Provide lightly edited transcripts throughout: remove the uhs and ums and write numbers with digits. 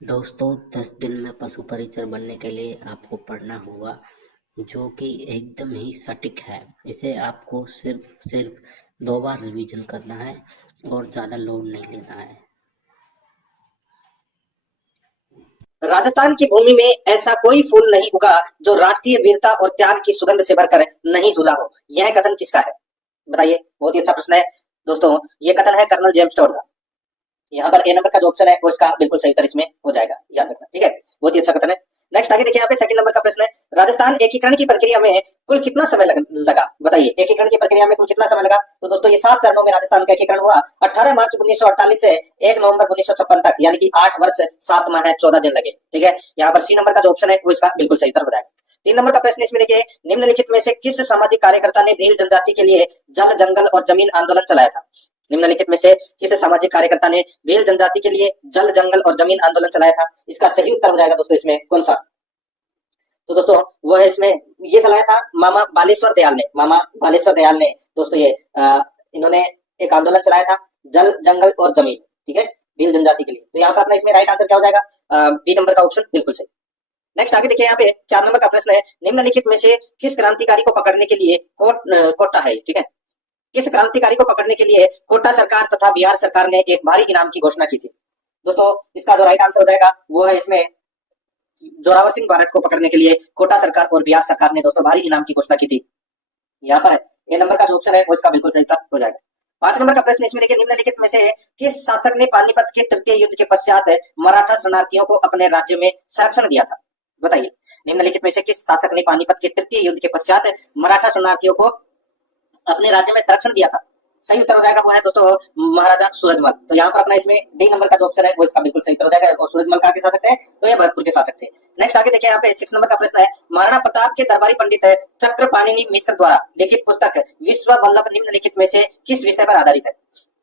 दोस्तों 10 दिन में पशु परिचर बनने के लिए आपको पढ़ना होगा, जो कि एकदम ही सटीक है। इसे आपको सिर्फ सिर्फ 2 बार रिवीजन करना है और ज़्यादा लोड नहीं लेना है। राजस्थान की भूमि में ऐसा कोई फूल नहीं उगा जो राष्ट्रीय वीरता और त्याग की सुगंध से भरकर नहीं झूला हो। यह कथन किसका है? बताइए। बहुत ही अच्छा प्रश्न है दोस्तों। यह कथन है कर्नल जेम्स टॉड का। यहाँ पर ए नंबर का जो ऑप्शन है वो इसका बिल्कुल सही उत्तर इसमें हो जाएगा, याद रखना। ठीक है, बहुत ही अच्छा कथन है। नेक्स्ट आगे देखिए, यहाँ पे सेकंड नंबर का प्रश्न है, राजस्थान एकीकरण की प्रक्रिया में कुल कितना समय लगा? बताइए, एकीकरण की प्रक्रिया में कुल कितना समय लगा? तो दोस्तों ये 7 चरणों में राजस्थान का एकीकरण हुआ। 18 मार्च 1948 से 1 नवंबर 1956 तक, यानी कि 8 वर्ष 7 माह 14 दिन लगे। ठीक है, यहाँ पर सी नंबर का जो ऑप्शन है वो इसका बिल्कुल सही उत्तर हो जाएगा। 3 नंबर का प्रश्न इसमें देखिए, निम्नलिखित में से किस सामाजिक कार्यकर्ता ने भील जनजाति के लिए जल, जंगल और जमीन आंदोलन चलाया था? निम्नलिखित में से किस सामाजिक कार्यकर्ता ने भील जनजाति के लिए जल, जंगल और जमीन आंदोलन चलाया था? इसका सही उत्तर हो जाएगा दोस्तों इसमें कौन सा? तो दोस्तों वो है इसमें, ये चलाया था मामा बालेश्वर दयाल ने। मामा बालेश्वर दयाल ने दोस्तों ये इन्होंने एक आंदोलन चलाया था, जल, जंगल और जमीन। ठीक है, भील जनजाति के लिए। तो यहाँ पर अपना इसमें राइट आंसर क्या हो जाएगा? बी नंबर का ऑप्शन बिल्कुल सही। नेक्स्ट आगे देखिए, यहाँ पे 4 नंबर का प्रश्न है, निम्नलिखित में से किस क्रांतिकारी को पकड़ने के लिए कोटा है? ठीक है, किस क्रांतिकारी को पकड़ने के लिए कोटा सरकार तथा बिहार सरकार ने एक भारी इनाम की घोषणा की थी? दोस्तों इसका जो राइट आंसर हो जाएगा वो है इसमें, जोरावर सिंह बारट को पकड़ने के लिए कोटा सरकार और बिहार सरकार ने दोस्तों भारी इनाम की घोषणा की थी। यहाँ पर ए नंबर का जो ऑप्शन है वो इसका बिल्कुल सही उत्तर हो जाएगा। 5 नंबर का प्रश्न इसमें देखिए, निम्नलिखित में से किस शासक ने पानीपत के तृतीय युद्ध के पश्चात मराठा शरणार्थियों को अपने राज्य में संरक्षण दिया था? बताइए, निम्नलिखित में से किस शासक ने पानीपत के तृतीय युद्ध के पश्चात मराठा शरणार्थियों को अपने राज्य में संरक्षण दिया था? सही उत्तर हो जाएगा वो है दोस्तों महाराजा सूरजमल। तो यहाँ पर अपना इसमें डी नंबर का जो ऑप्शन है वो इसका बिल्कुल सही उत्तर हो जाएगा। और सूरजमल कहाँ के शासक थे? तो ये भरतपुर के शासक थे। नेक्स्ट आगे देखिए, यहाँ पे 6 नंबर का प्रश्न है, महाराणा प्रताप के दरबारी पंडित चक्रपाणिनि मिश्र द्वारा लिखित पुस्तक विश्व वल्लभ निम्नलिखित में से किस विषय पर आधारित है?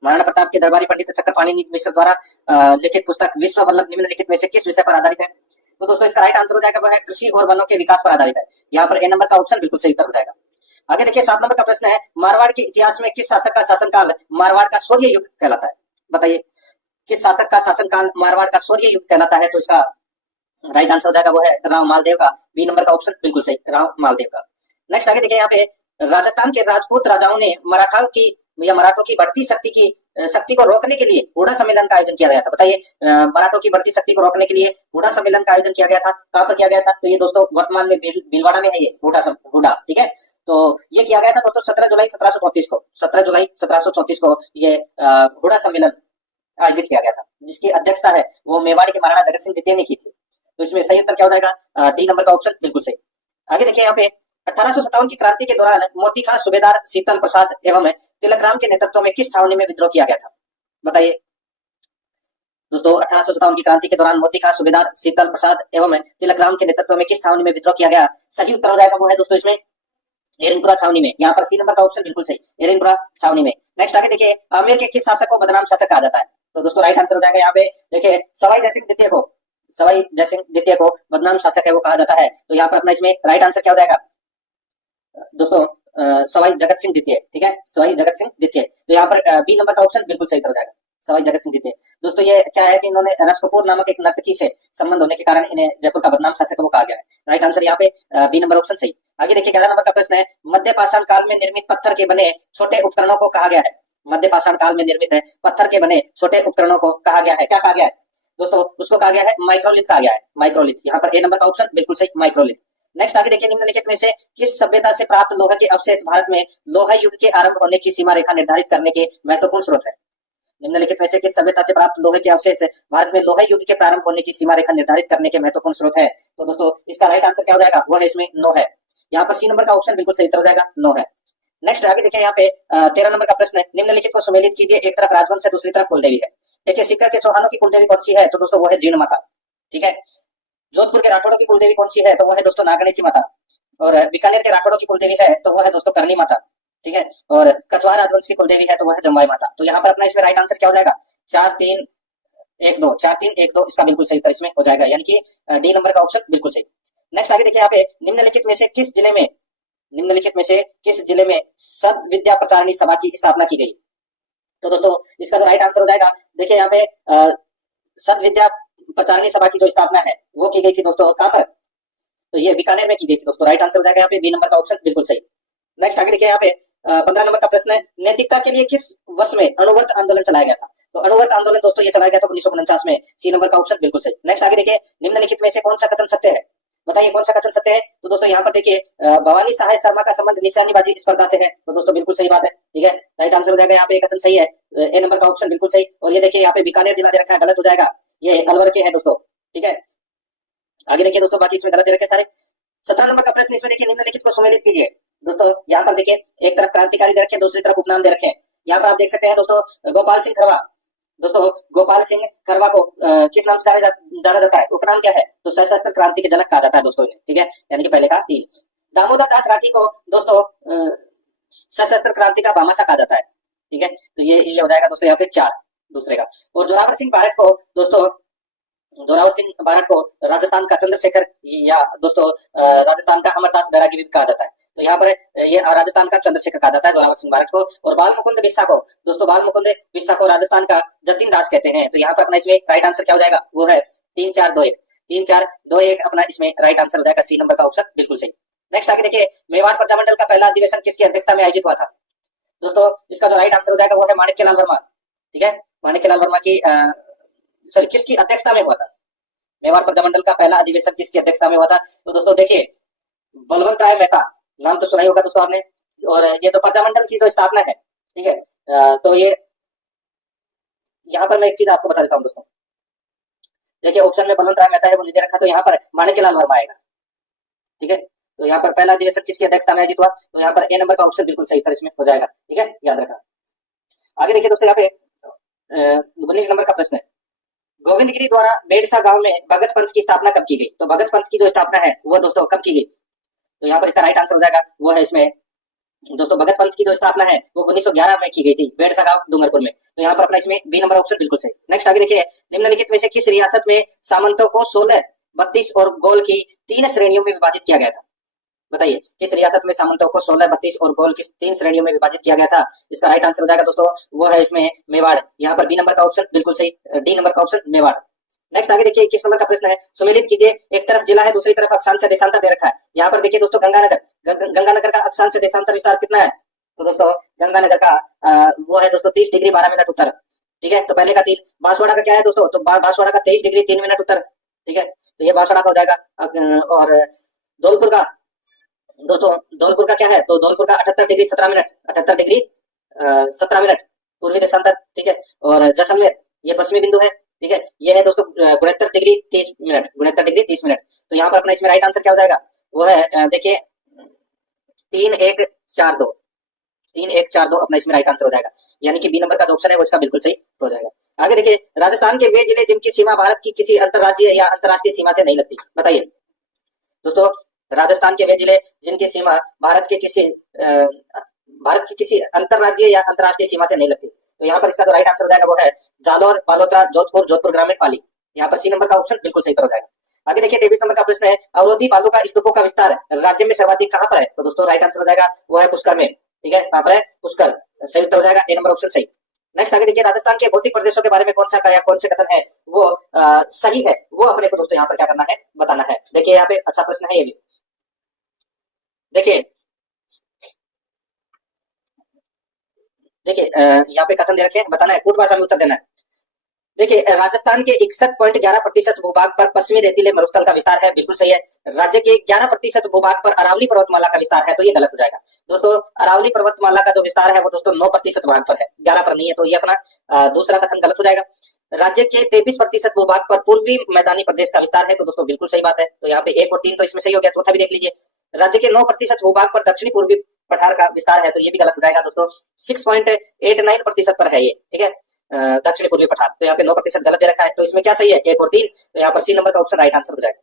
महाराणा प्रताप के दरबारी पंडित चक्रपाणिनि मिश्र द्वारा लिखित पुस्तक विश्व वल्लभ निम्नलिखित में से किस विषय पर आधारित है? तो दोस्तों इसका राइट आंसर हो जाएगा वो है कृषि और वनों के विकास पर आधारित है। यहाँ पर ए नंबर का ऑप्शन बिल्कुल सही उत्तर हो जाएगा। आगे देखिए, 7 नंबर का प्रश्न है, मारवाड़ के इतिहास में किस शासक का शासनकाल मारवाड़ का शौर्य युग कहलाता है? बताइए, किस शासक का शासनकाल मारवाड़ का शौर्य युग कहलाता है? तो इसका राइट आंसर हो जाएगा वो है राव मालदेव का। बी नंबर का ऑप्शन बिल्कुल सही, राव मालदेव का। नेक्स्ट आगे देखिए, यहाँ पे राजस्थान के राजपूत राजाओं ने मराठों की बढ़ती शक्ति को रोकने के लिए हुडा सम्मेलन का आयोजन किया गया था। बताइए, मराठों की बढ़ती शक्ति को रोकने के लिए हुडा सम्मेलन का आयोजन किया गया था। कहाँ पर किया गया था? तो ये दोस्तों वर्तमान में भीलवाड़ा में है ये हुडा। ठीक है, तो ये किया गया था दोस्तों 17 जुलाई 1734 को। 17 जुलाई 1734 को ये हुडा सम्मेलन आयोजित किया गया था, जिसकी अध्यक्षता है वो मेवाड़ के महाराणा जगत सिंह द्वितीय ने की थी। तो इसमें सही उत्तर क्या हो जाएगा? डी नंबर का ऑप्शन बिल्कुल सही। आगे देखिए, यहाँ पे 1857 की क्रांति के दौरान मोती खां सूबेदार शीतल प्रसाद एवं तिलकराम के नेतृत्व में किस छावनी में विद्रोह किया गया था? बताइए दोस्तों, 1857 की क्रांति के दौरान मोती खां सूबेदार शीतल प्रसाद एवं तिलकराम के नेतृत्व में किस छावनी में विद्रोह किया गया? सही उत्तर हो जाएगा वो है दोस्तों इसमें एरनपुरा छावनी में। यहाँ पर सी नंबर का ऑप्शन बिल्कुल सही, एरनपुरा छावनी में। नेक्स्ट आगे देखिए, आमेर के किस शासक को बदनाम शासक कहा जाता है? तो दोस्तों राइट आंसर हो जाएगा यहाँ पे देखिए, सवाई जयसिंह द्वितीय को बदनाम शासक है वो कहा जाता है। तो यहाँ पर अपना इसमें राइट आंसर क्या हो जाएगा दोस्तों? सवाई जगत सिंह द्वितीय। ठीक है, सवाई जगत सिंह द्वितीय। तो यहाँ पर बी नंबर का ऑप्शन बिल्कुल सही हो जाएगा, सवाई जगत सिंह द्वितीय। दोस्तों ये क्या है कि इन्होंने रस कपूर नामक एक नर्तकी से संबंध होने के कारण इन्हें जयपुर का बदनाम शासक वो कहा गया है। राइट आंसर यहाँ पे बी नंबर ऑप्शन सही। आगे देखिए, 11 नंबर का प्रश्न है, मध्य पाषाण काल में निर्मित पत्थर के बने छोटे उपकरणों को कहा गया है? मध्य पाषाण काल में निर्मित है पत्थर के बने छोटे उपकरणों को कहा गया है, क्या कहा गया है दोस्तों? उसको कहा गया है माइक्रोलिथ कहा गया है, माइक्रोलिथ। यहाँ पर ए नंबर का ऑप्शन बिल्कुल सही, माइक्रोलिथ। नेक्स्ट आगे देखिए, निम्नलिखित में से किस सभ्यता से प्राप्त लोहे के अवशेष भारत में लोहा युग के आरंभ होने की सीमा रेखा निर्धारित करने के महत्वपूर्ण स्रोत है? निम्नलिखित में से किस सभ्यता से प्राप्त लोहे के अवशेष भारत में लोहा युग के प्रारंभ होने की सीमा रेखा निर्धारित करने के महत्वपूर्ण स्रोत है? तो दोस्तों इसका राइट आंसर क्या हो जाएगा? वो है इसमें नो है। यहाँ पर सी नंबर का ऑप्शन बिल्कुल सही उत्तर हो जाएगा, नो है। नेक्स्ट आगे देखिए, यहाँ पे 13 नंबर का प्रश्न है, निम्नलिखित को सुमेलित कीजिए। एक तरफ राजवंश है, दूसरी तरफ कुलदेवी है। देखिए, सीकर के चौहानों की कुलदेवी कौन सी है? तो दोस्तों वो है जीर्ण माता। ठीक है, जोधपुर के राठौड़ों की कुलदेवी कौन सी है? तो वो है दोस्तों नागणेची माता। और बीकानेर के राठौड़ों की कुलदेवी है तो वो है दोस्तों करणी माता। ठीक है, और कछवाहा राजवंश की कुलदेवी है तो वो है जम्बाई माता। तो यहाँ पर अपना इसमें राइट आंसर क्या हो जाएगा? 4-3-1-2, 4-3-1-2 इसका बिल्कुल सही उत्तर इसमें हो जाएगा, यानी कि डी नंबर का ऑप्शन बिल्कुल सही। नेक्स्ट आगे देखिए, यहाँ पे निम्नलिखित में से किस जिले में सद विद्या प्रचारिणी सभा की स्थापना की गई? तो दोस्तों इसका जो राइट आंसर हो जाएगा, देखिए यहाँ पे सद विद्या प्रचारणी सभा की जो स्थापना है वो की गई थी दोस्तों कहाँ पर? तो ये बीकानेर में की गई थी दोस्तों। राइट आंसर हो जाएगा यहाँ पे बी नंबर का ऑप्शन बिल्कुल सही। नेक्स्ट आगे देखिए यहाँ पे 15 नंबर का प्रश्न है, नैतिकता के लिए किस वर्ष में अणुव्रत आंदोलन चलाया गया था? तो अणुव्रत आंदोलन दोस्तों ये चलाया गया था 1949 में। सी नंबर का ऑप्शन बिल्कुल सही। नेक्स्ट आगे देखिए, निम्नलिखित में से कौन सा कथन सत्य है? बताइए कौन सा कथन सत्य है? तो दोस्तों यहाँ पर देखिए भवानी सहाय शर्मा का संबंध निशानेबाजी स्पर्धा से है। तो दोस्तों बिल्कुल सही बात है, ठीक है। राइट आंसर हो जाएगा यहाँ पे कथन सही है, ए नंबर का ऑप्शन बिल्कुल सही। और ये देखिए यहाँ पे बीकानेर जिला दे रखा है, गलत हो जाएगा, ये अलवर के है दोस्तों, ठीक है। आगे देखिए दोस्तों, बाकी इसमें गलत दे रखे सारे। 17 नंबर का प्रश्न इसमें देखिए, निम्नलिखित को सुमेलित कीजिए। दोस्तों यहाँ पर देखिए एक तरफ क्रांतिकारी दे रखे हैं, दूसरी तरफ उपनाम दे रखे हैं। यहाँ पर आप देख सकते हैं दोस्तों गोपाल सिंह खरवा। दोस्तों गोपाल सिंह खरवा को किस नाम से जाना जाता है? उपनाम क्या है? तो सशस्त्र क्रांति के जनक कहा जाता है दोस्तों इन्हें, ठीक है, यानी कि पहले का 3। दामोदर दास राठी को दोस्तों सशस्त्र क्रांति का भामाशाह कहा जाता है, ठीक है। तो ये हो जाएगा दोस्तों यहाँ पे 4 दूसरे का। और जोरावर सिंह बारठ को दोस्तों, जोरावर सिंह बारठ को राजस्थान का चंद्रशेखर या दोस्तों राजस्थान का अमरदास बैरागी भी कहा जाता है। तो यहाँ पर ये राजस्थान का चंद्रशेखर कहा जाता है जोरावर सिंह बारठ को। और बाल मुकुंद बिस्सा को दोस्तों, बाल मुकुंद बिस्सा को राजस्थान का जतिन दास कहते हैं। तो यहाँ पर अपना इसमें राइट आंसर क्या हो जाएगा? वो है 3 4 2 1, 3 4 2 1 अपना इसमें राइट आंसर हो जाएगा सी नंबर का ऑप्शन बिल्कुल सही। नेक्स्ट आगे देखिए, मेवाड़ प्रजामंडल का पहला अधिवेशन किसकी अध्यक्षता में आयोजित हुआ था? दोस्तों इसका जो राइट आंसर हो जाएगा वो है माणिक्यलाल वर्मा, ठीक है। माणिक्यलाल वर्मा की सॉरी किसकी अध्यक्षता में हुआ था? मेवाड़ प्रजामंडल का पहला अधिवेशन किसकी अध्यक्षता में हुआ था? तो दोस्तों देखिए बलवंत राय मेहता, नाम तो सुना ही होगा दोस्तों आपने। और ये तो प्रजामंडल की जो स्थापना है, ठीक है। तो ये यहाँ पर मैं एक चीज आपको बता देता हूँ दोस्तों, देखिए ऑप्शन में बलवंत राय मेहता है वो नहीं दे रखा, तो यहाँ पर माणिक्यलाल वर्मा आएगा, ठीक है। तो यहाँ पर पहला अधिवेशन किसकी अध्यक्षता में आयोजित हुआ? तो यहाँ पर ए नंबर का ऑप्शन बिल्कुल सही उत्तर इसमें हो जाएगा, ठीक है, याद रखना। आगे देखिए दोस्तों, यहाँ पे 19 नंबर का प्रश्न है, गोविंदगिरी द्वारा बेड़सा गांव में भगत पंथ की स्थापना कब की गई? तो भगत पंथ की जो स्थापना है वो दोस्तों कब की गई? तो यहाँ पर इसका राइट आंसर हो जाएगा वो है इसमें दोस्तों, भगत पंथ की जो स्थापना है वो 1911 में की गई थी बेड़सा गांव डूंगरपुर में। तो यहाँ पर अपना इसमें बी नंबर ऑप्शन बिल्कुल सही। नेक्स्ट आगे देखिए, निम्नलिखित में से किस रियासत में सामंतों को 16, 32 और गोल की 3 श्रेणियों में विभाजित किया गया था? बताइए किस रियासत में सामंतों को 16, 32 और गोल की 3 श्रेणियों में विभाजित किया गया था? इसका राइट आंसर हो जाएगा दोस्तों वो है इसमें मेवाड़। यहाँ पर बी नंबर का ऑप्शन बिल्कुल सही, डी नंबर का ऑप्शन मेवाड़। नेक्स्ट आगे देखिए 21 नंबर का प्रश्न है, सुमेलित कीजिए। एक तरफ जिला है, दूसरी तरफ अक्षांश से देशांतर दे रखा है। यहाँ पर देखिए दोस्तों गंगानगर का अक्षांश से देशांतर विस्तार कितना है? तो दोस्तों गंगानगर का वो है दोस्तों 30 डिग्री 12 मिनट उत्तर, ठीक है। तो पहले का 3। बांसवाड़ा का क्या है दोस्तों? तो बांसवाड़ा का 23 डिग्री 3 मिनट उत्तर, ठीक है। तो ये बांसवाड़ा का हो जाएगा। और धौलपुर का दोस्तों, धौलपुर का क्या है? तो धौलपुर का 78 डिग्री 17 मिनट, 78 डिग्री 17 मिनट पूर्वी देशांतर, ठीक है। और जैसलमेर ये पश्चिमी बिंदु है, ठीक है। ये है दोस्तों 69 डिग्री 30 मिनट, 69 डिग्री 30 मिनट। तो यहाँ पर अपना इसमें राइट आंसर क्या हो जाएगा? वो है देखिए 3 1 4 2, 3 1 4 2 अपना इसमें राइट आंसर हो जाएगा, यानी कि बी नंबर का जो ऑप्शन है वो इसका बिल्कुल सही हो जाएगा। आगे देखिए, राजस्थान के वे जिले जिनकी सीमा भारत की किसी अंतर्राज्यीय या अंतर्राष्ट्रीय सीमा से नहीं लगती? बताइए दोस्तों, राजस्थान के वे जिले जिनकी सीमा भारत की किसी अंतर्राज्यीय या अंतर्राष्ट्रीय सीमा से नहीं लगती? तो यहाँ पर इसका जो राइट आंसर हो जाएगा वो है जालौर, बालोतरा, जोधपुर, जोधपुर ग्रामीण, पाली। यहाँ पर सी नंबर का ऑप्शन बिल्कुल सही हो जाएगा। आगे देखिए 23 नंबर का प्रश्न है, अवरोधी बालू का स्तूपों का विस्तार राज्य में सर्वाधिक कहाँ पर है? तो दोस्तों राइट आंसर हो जाएगा वो है पुष्कर में, ठीक है। कहाँ पर है? पुष्कर, सही उत्तर हो जाएगा ए नंबर ऑप्शन सही। नेक्स्ट आगे देखिए, राजस्थान के भौतिक प्रदेशों के बारे में कौन से कथन है वो सही है, वो अपने को दोस्तों यहाँ पर क्या करना है, बताना है। देखिए यहाँ पे अच्छा प्रश्न है ये भी, देखिए यहाँ पे कथन दे रखे हैं, बताना है, कूट भाषा में उत्तर देना है। देखिए राजस्थान के 61.11% भूभाग पर पश्चिमी रेतीले मरुस्थल का विस्तार है, बिल्कुल सही है। राज्य के 11% भूभाग पर अरावली पर्वतमाला का विस्तार है, तो ये गलत हो जाएगा दोस्तों। अरावली पर्वतमाला का जो विस्तार है वो दोस्तों 9% भाग पर है, 11 पर नहीं है, तो ये अपना दूसरा कथन गलत हो जाएगा। राज्य के 23% भूभाग पर पूर्वी मैदानी प्रदेश का विस्तार है, तो दोस्तों बिल्कुल सही बात है। तो यहाँ पे 1 और 3 तो इसमें सही हो गया, चौथा भी देख लीजिए। राज्य के 9% भूभाग पर दक्षिणी पूर्वी पठार का विस्तार है, तो ये भी गलत हो जाएगा दोस्तों। 6.89% पर है ये, ठीक है, दक्षिणी पूर्वी पठार। तो यहाँ पे 9% गलत दे रखा है, तो इसमें क्या सही है? 1 और 3। तो यहाँ पर सी नंबर का ऑप्शन राइट आंसर हो जाएगा।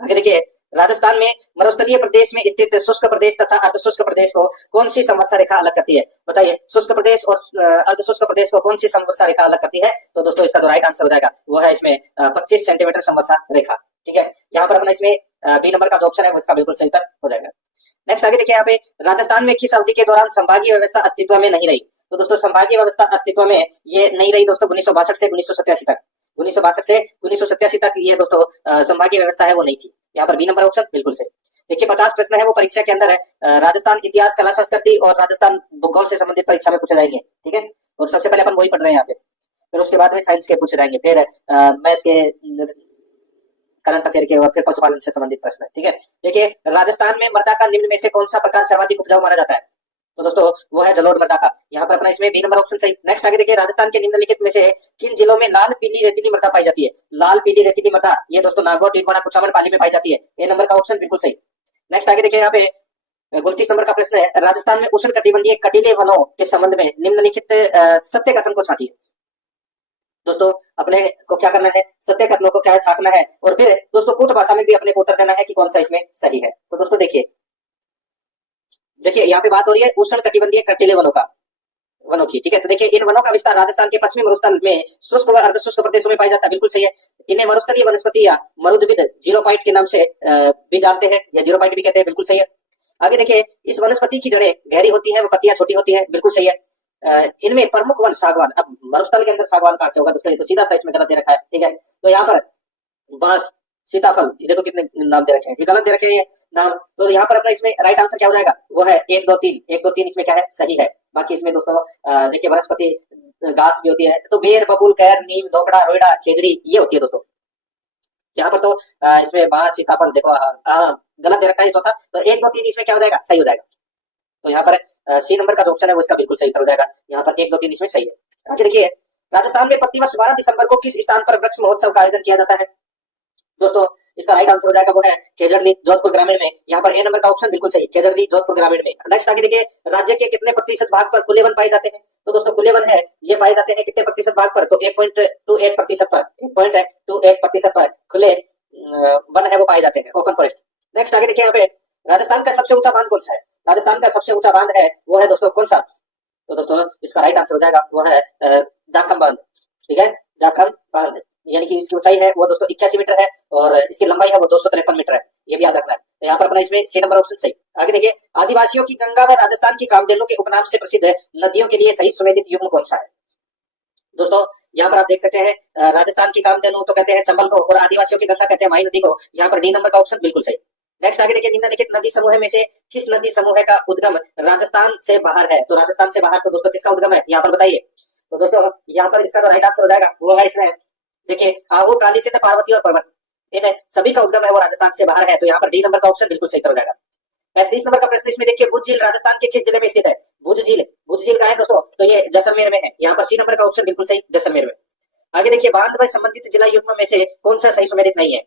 आगे देखिए, राजस्थान में मरुस्थलीय प्रदेश में स्थित शुष्क प्रदेश तथा अर्धशुष्क प्रदेश को कौन सी संवर्षा रेखा अलग करती है? बताइए, शुष्क प्रदेश और अर्धशुष्क प्रदेश को कौन सी संवर्षा रेखा अलग करती है? तो दोस्तों इसका जो राइट आंसर हो जाएगा वो है इसमें 25 सेंटीमीटर संवर्षा रेखा, ठीक है। यहाँ पर अपना इसमें बी नंबर का जो ऑप्शन है वो इसका बिल्कुल सही उत्तर हो जाएगा। नेक्स्ट आगे देखिए, यहाँ पे राजस्थान में किस अवधि के दौरान संभागीय व्यवस्था अस्तित्व में नहीं रही? तो दोस्तों संभागीय व्यवस्था अस्तित्व में ये नहीं रही दोस्तों 1962 से 1987 तक। 1962 से 1987 तक ये दोस्तों संभागीय व्यवस्था है वो नहीं थी। यहाँ पर बी नंबर ऑप्शन बिल्कुल सही। देखिए 50 प्रश्न है वो परीक्षा के अंदर है, राजस्थान इतिहास, कला, संस्कृति और राजस्थान भूगोल से संबंधित परीक्षा में पूछे जाएंगे, ठीक है। और सबसे पहले अपन वही पढ़ रहे हैं यहाँ पे, फिर उसके बाद में साइंस के पूछे जाएंगे, फिर मैथ के, करंट अफेयर के, और फिर पशुपालन से संबंधित प्रश्न है, ठीक है। देखिए राजस्थान में मृदा का निम्न में से कौन सा प्रकार सर्वाधिक उपजाऊ माना जाता है, तो दोस्तों वो है जलोढ़ मृदा का। यहाँ पर अपना इसमें बी नंबर ऑप्शन सही। नेक्स्ट आगे देखिए, राजस्थान के निम्नलिखित में से किन जिलों में लाल पीली रेतीली मृदा पाई जाती है। लाल पीली रेतीली मृदा ये दोस्तों नागौर, टिलवाड़ा, कुचामन, पाली में पाई जाती है। ए नंबर का ऑप्शन बिल्कुल सही। नेक्स्ट आगे देखिए, यहाँ पे 29 नंबर का प्रश्न है, राजस्थान में उष्ण कटिबंधीय कटीले वनों के संबंध में निम्नलिखित सत्य कथन को छांटिए। दोस्तों अपने को क्या करना है, सत्य कथनों को क्या छांटना है, और फिर दोस्तों कूट भाषा में भी अपने को उत्तर देना है कि कौन सा इसमें सही है। तो दोस्तों देखिए यहाँ पे बात हो रही है उष्ण कटिबंधीय कटीले वनों की, ठीक है। तो देखिए इन वनों का विस्तार राजस्थान के पश्चिमी मरुस्थल में शुष्क व अर्धशुष्क प्रदेशों में पाया जाता है, बिल्कुल सही है। इन्हें मरुस्थलीय वनस्पति या मरुद्भिद जीरोफाइट के नाम से भी जानते हैं, या जीरोफाइट भी कहते हैं, बिल्कुल सही है। आगे देखिए, इस वनस्पति की जड़ें गहरी होती है, वो पत्तियां छोटी होती है, बिल्कुल सही है। इनमें प्रमुख वन सागवान। अब मरुस्थल के अंदर सागवान कहां से होगा दोस्तों, तो सीधा सा इसमें गलत दे रखा है, ठीक है। तो यहाँ पर बांस, सीताफल, ये देखो कितने नाम दे रखे हैं, ये गलत दे रखे हैं ये नाम। तो यहाँ पर अपना इसमें राइट आंसर क्या हो जाएगा, वो है 1 2 3। 1 2 3 इसमें क्या है, सही है। बाकी इसमें दोस्तों देखिए वनस्पति घास भी होती है, तो बेर, बबूल, कैर, नीम, दोकड़ा, रोइडा, खेजड़ी ये होती है दोस्तों। यहाँ पर तो इसमें बांस, सीताफल देखो गलत दे रखा है चौथा। तो 1 2 3 इसमें क्या हो जाएगा, सही हो जाएगा। तो यहाँ पर सी नंबर का जो ऑप्शन है वो इसका बिल्कुल सही उत्तर हो जाएगा। यहाँ पर 1 2 3 इसमें सही है। आगे देखिए, राजस्थान में प्रतिवर्ष 12 दिसंबर को किस स्थान पर वृक्ष महोत्सव का आयोजन किया जाता है। दोस्तों इसका राइट आंसर हो जाएगा वो है खेजड़ली, जोधपुर ग्रामीण में। यहाँ पर ए नंबर का ऑप्शन बिल्कुल सही, खेजड़ली, जोधपुर ग्रामीण में। नेक्स्ट आगे देखिए, राज्य के कितने प्रतिशत भाग पर खुले वन पाए जाते हैं। तो दोस्तों खुले वन है ये पाए जाते हैं कितने प्रतिशत भाग पर, तो 1.28% पर, 1.28% पर खुले वन है वो पाए जाते हैं, ओपन फॉरेस्ट। नेक्स्ट आगे देखिए, यहाँ पे राजस्थान का सबसे ऊंचा बांध कौन सा है। राजस्थान का सबसे ऊंचा बांध है वो है दोस्तों कौन सा, तो दोस्तों इसका राइट आंसर हो जाएगा वो है जाखम बांध, ठीक है। जाखम बांध यानी कि इसकी ऊंचाई है वो दोस्तों 81 मीटर है, और इसकी लंबाई है वो 253 मीटर है, ये भी याद रखना है। तो यहाँ पर अपना इसमें सी नंबर ऑप्शन सही। आगे देखिए, आदिवासियों की गंगा व राजस्थान की कामधेनु के उपनाम से प्रसिद्ध नदियों के लिए सही सुमेलित युग्म कौन सा है। दोस्तों यहाँ पर आप देख सकते हैं राजस्थान की कामधेनु तो कहते हैं चंबल को, और आदिवासियों की गंगा कहते हैं माही नदी को। यहाँ पर डी नंबर का ऑप्शन बिल्कुल सही। नेक्स्ट आगे देखिए, निम्नलिखित नदी समूह में से किस नदी समूह का उद्गम राजस्थान से बाहर है। तो राजस्थान से बाहर तो दोस्तों किसका उद्गम है, यहाँ पर बताइए। तो दोस्तों यहाँ पर इसका जो राइट आंसर हो जाएगा वो है इसमें देखिए आहू, काली सिंध, पार्वती और परबत, इन सभी का उद्गम है वो राजस्थान से बाहर है। तो यहाँ पर डी नंबर का ऑप्शन बिल्कुल सही हो जाएगा। 35 नंबर का प्रश्न इसमें देखिए, भुज झील राजस्थान के किस जिले में स्थित है। भुज झील कहाँ है दोस्तों, तो ये जैसलमेर में है। यहाँ पर सी नंबर का ऑप्शन बिल्कुल सही, जैसलमेर में। आगे देखिए, बांध व संबंधित जिला युग्म में से कौन सा सही सुमेलित नहीं है,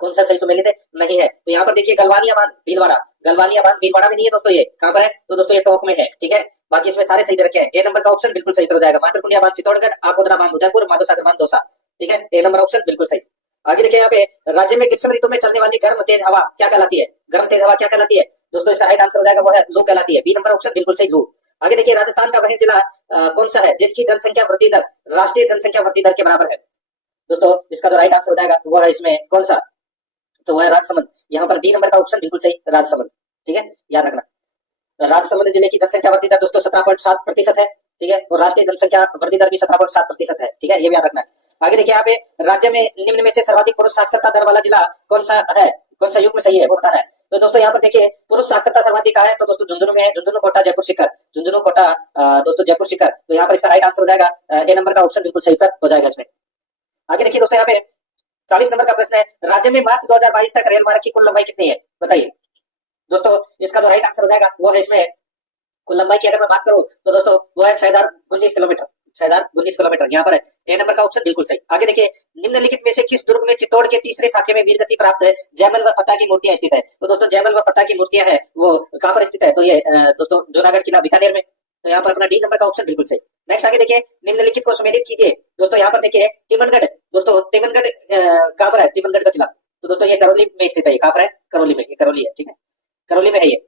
कौन सा सही सुमेलित नहीं है। तो यहाँ पर देखिए, गलवानिया बांध, भीलवाड़ा, गलवानिया बांध भीलवाड़ा में नहीं है दोस्तों, ये कहाँ पर है, तो दोस्तों ये टोंक में है, ठीक है। बाकी इसमें सारे सही दे रखे हैं। ए नंबर का ऑप्शन बिल्कुल सही हो जाएगा। मातरकुंडिया बांध चित्तौड़गढ़, आकोदरा बांध उदयपुर, माधोसागर बांध दौसा, ठीक है। ए नंबर ऑप्शन बिल्कुल सही। आगे देखिए, यहाँ पे राज्य में ग्रीष्म ऋतु में चलने वाली गर्म तेज हवा क्या कहलाती है। गर्म तेज हवा क्या कहलाती है दोस्तों, इसका राइट आंसर हो जाएगा वो है लू कहलाती है। बी नंबर ऑप्शन बिल्कुल सही, लू। आगे देखिए, राजस्थान का वह जिला कौन सा है जिसकी जनसंख्या वृद्धि दर राष्ट्रीय जनसंख्या वृद्धि दर के बराबर है। दोस्तों इसका जो राइट आंसर हो जाएगा वो है इसमें कौन सा, तो वह है राजसमंद। यहाँ पर डी नंबर का ऑप्शन बिल्कुल सही, राजसमंद, ठीक है, याद रखना। राजसमंद जिले की जनसंख्या वृद्धि दर दोस्तों 17.7% है, ठीक है, और राष्ट्रीय जनसंख्या वृद्धि दर भी 17.7% है, ठीक है, ये भी याद रखना है। आगे देखिए, यहाँ पे राज्य में निम्न में से सर्वाधिक पुरुष साक्षरता दर वाला जिला कौन सा है, कौन सा युग्म सही है वो बताना है। तो दोस्तों यहाँ पर देखिए, पुरुष साक्षरता सर्वाधिक कहाँ है, तो दोस्तों झुंझुनू में है। झुंझुनू, कोटा, जयपुर, सीकर, झुंझुनू, कोटा, दोस्तों जयपुर, सीकर। तो यहाँ पर इसका राइट आंसर हो जाएगा ए नंबर का ऑप्शन बिल्कुल सही हो जाएगा इसमें। आगे देखिए दोस्तों, यहाँ पे 40 नंबर का प्रश्न है, राज्य में मार्च 2022 तक रेल मार्ग की कुल लंबाई कितनी है, बताइए। दोस्तों इसका जो राइट आंसर हो जाएगा वो है इसमें कुल लंबाई की अगर मैं बात करूं तो दोस्तों वो है 6019 किलोमीटर, 6019 किलोमीटर। यहाँ पर है ए नंबर का ऑप्शन बिल्कुल सही। आगे देखिए, निम्नलिखित में से किस दुर्ग में चित्तौड़ के तीसरे शाखे में वीरगति प्राप्त है जयमल व फतेह की मूर्तियां स्थित है। तो दोस्तों जयमल व फतेह की मूर्तियां है वो कहाँ पर स्थित है, तो ये दोस्तों जूनागढ़ किला, बीकानेर में। तो यहाँ पर अपना डी नंबर का ऑप्शन बिल्कुल सही। नेक्स्ट आगे देखिए, निम्नलिखित को सुमेलित कीजिए। दोस्तों यहाँ पर देखिए, तिमनगढ़, दोस्तों तिमनगढ़ कहाँ पर है, तिमनगढ़ का किला, तो दोस्तों ये करौली में स्थित है। कहाँ पर है, करौली में, ये करौली है, ठीक है, करौली में है ये।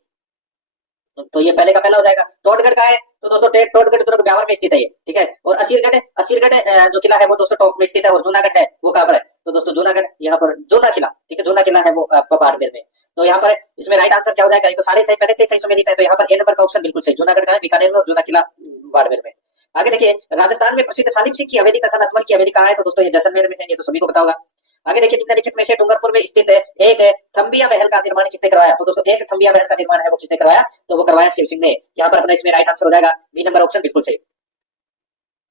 तो ये पहले का पहला हो जाएगा। टोटगढ़ का है तो दोस्तों टोटगढ़ दुर्ग ब्यावर में स्थित है ये, ठीक है। और असीरगढ़ जो किला है वो दोस्तों टोंक में स्थित है। और जूनागढ़ है वो कहाँ पर है, तो दोस्तों जूनागढ़ यहाँ पर जूना किला, ठीक है, जूना किला है वो आपका बाड़मेर में। तो यहाँ पर इसमें राइट आंसर क्या हो जाएगा, तो सारे सही पहले से सही सुमेलित है। तो यहाँ पर ए नंबर का ऑप्शन बिल्कुल सही, जूनागढ़ का है, बीकानेर में, और जूना किला बाड़मेर में। आगे देखिए, राजस्थान में प्रसिद्ध सालिम सिंह की हवेली तथा नथमल की हवेली कहाँ है? तो दोस्तों ये जैसलमेर में है, ये तो सभी को पता होगा। आगे देखिए, निम्नलिखित में से डूंगरपुर में स्थित एक थम्बिया महल का निर्माण किसने करवाया? तो दोस्तों एक थम्बिया महल का निर्माण है वो किसने करवाया? तो वो करवाया शिव सिंह ने। यहाँ पर अपना इसमें राइट आंसर हो जाएगा बी नंबर ऑप्शन, बिल्कुल सही।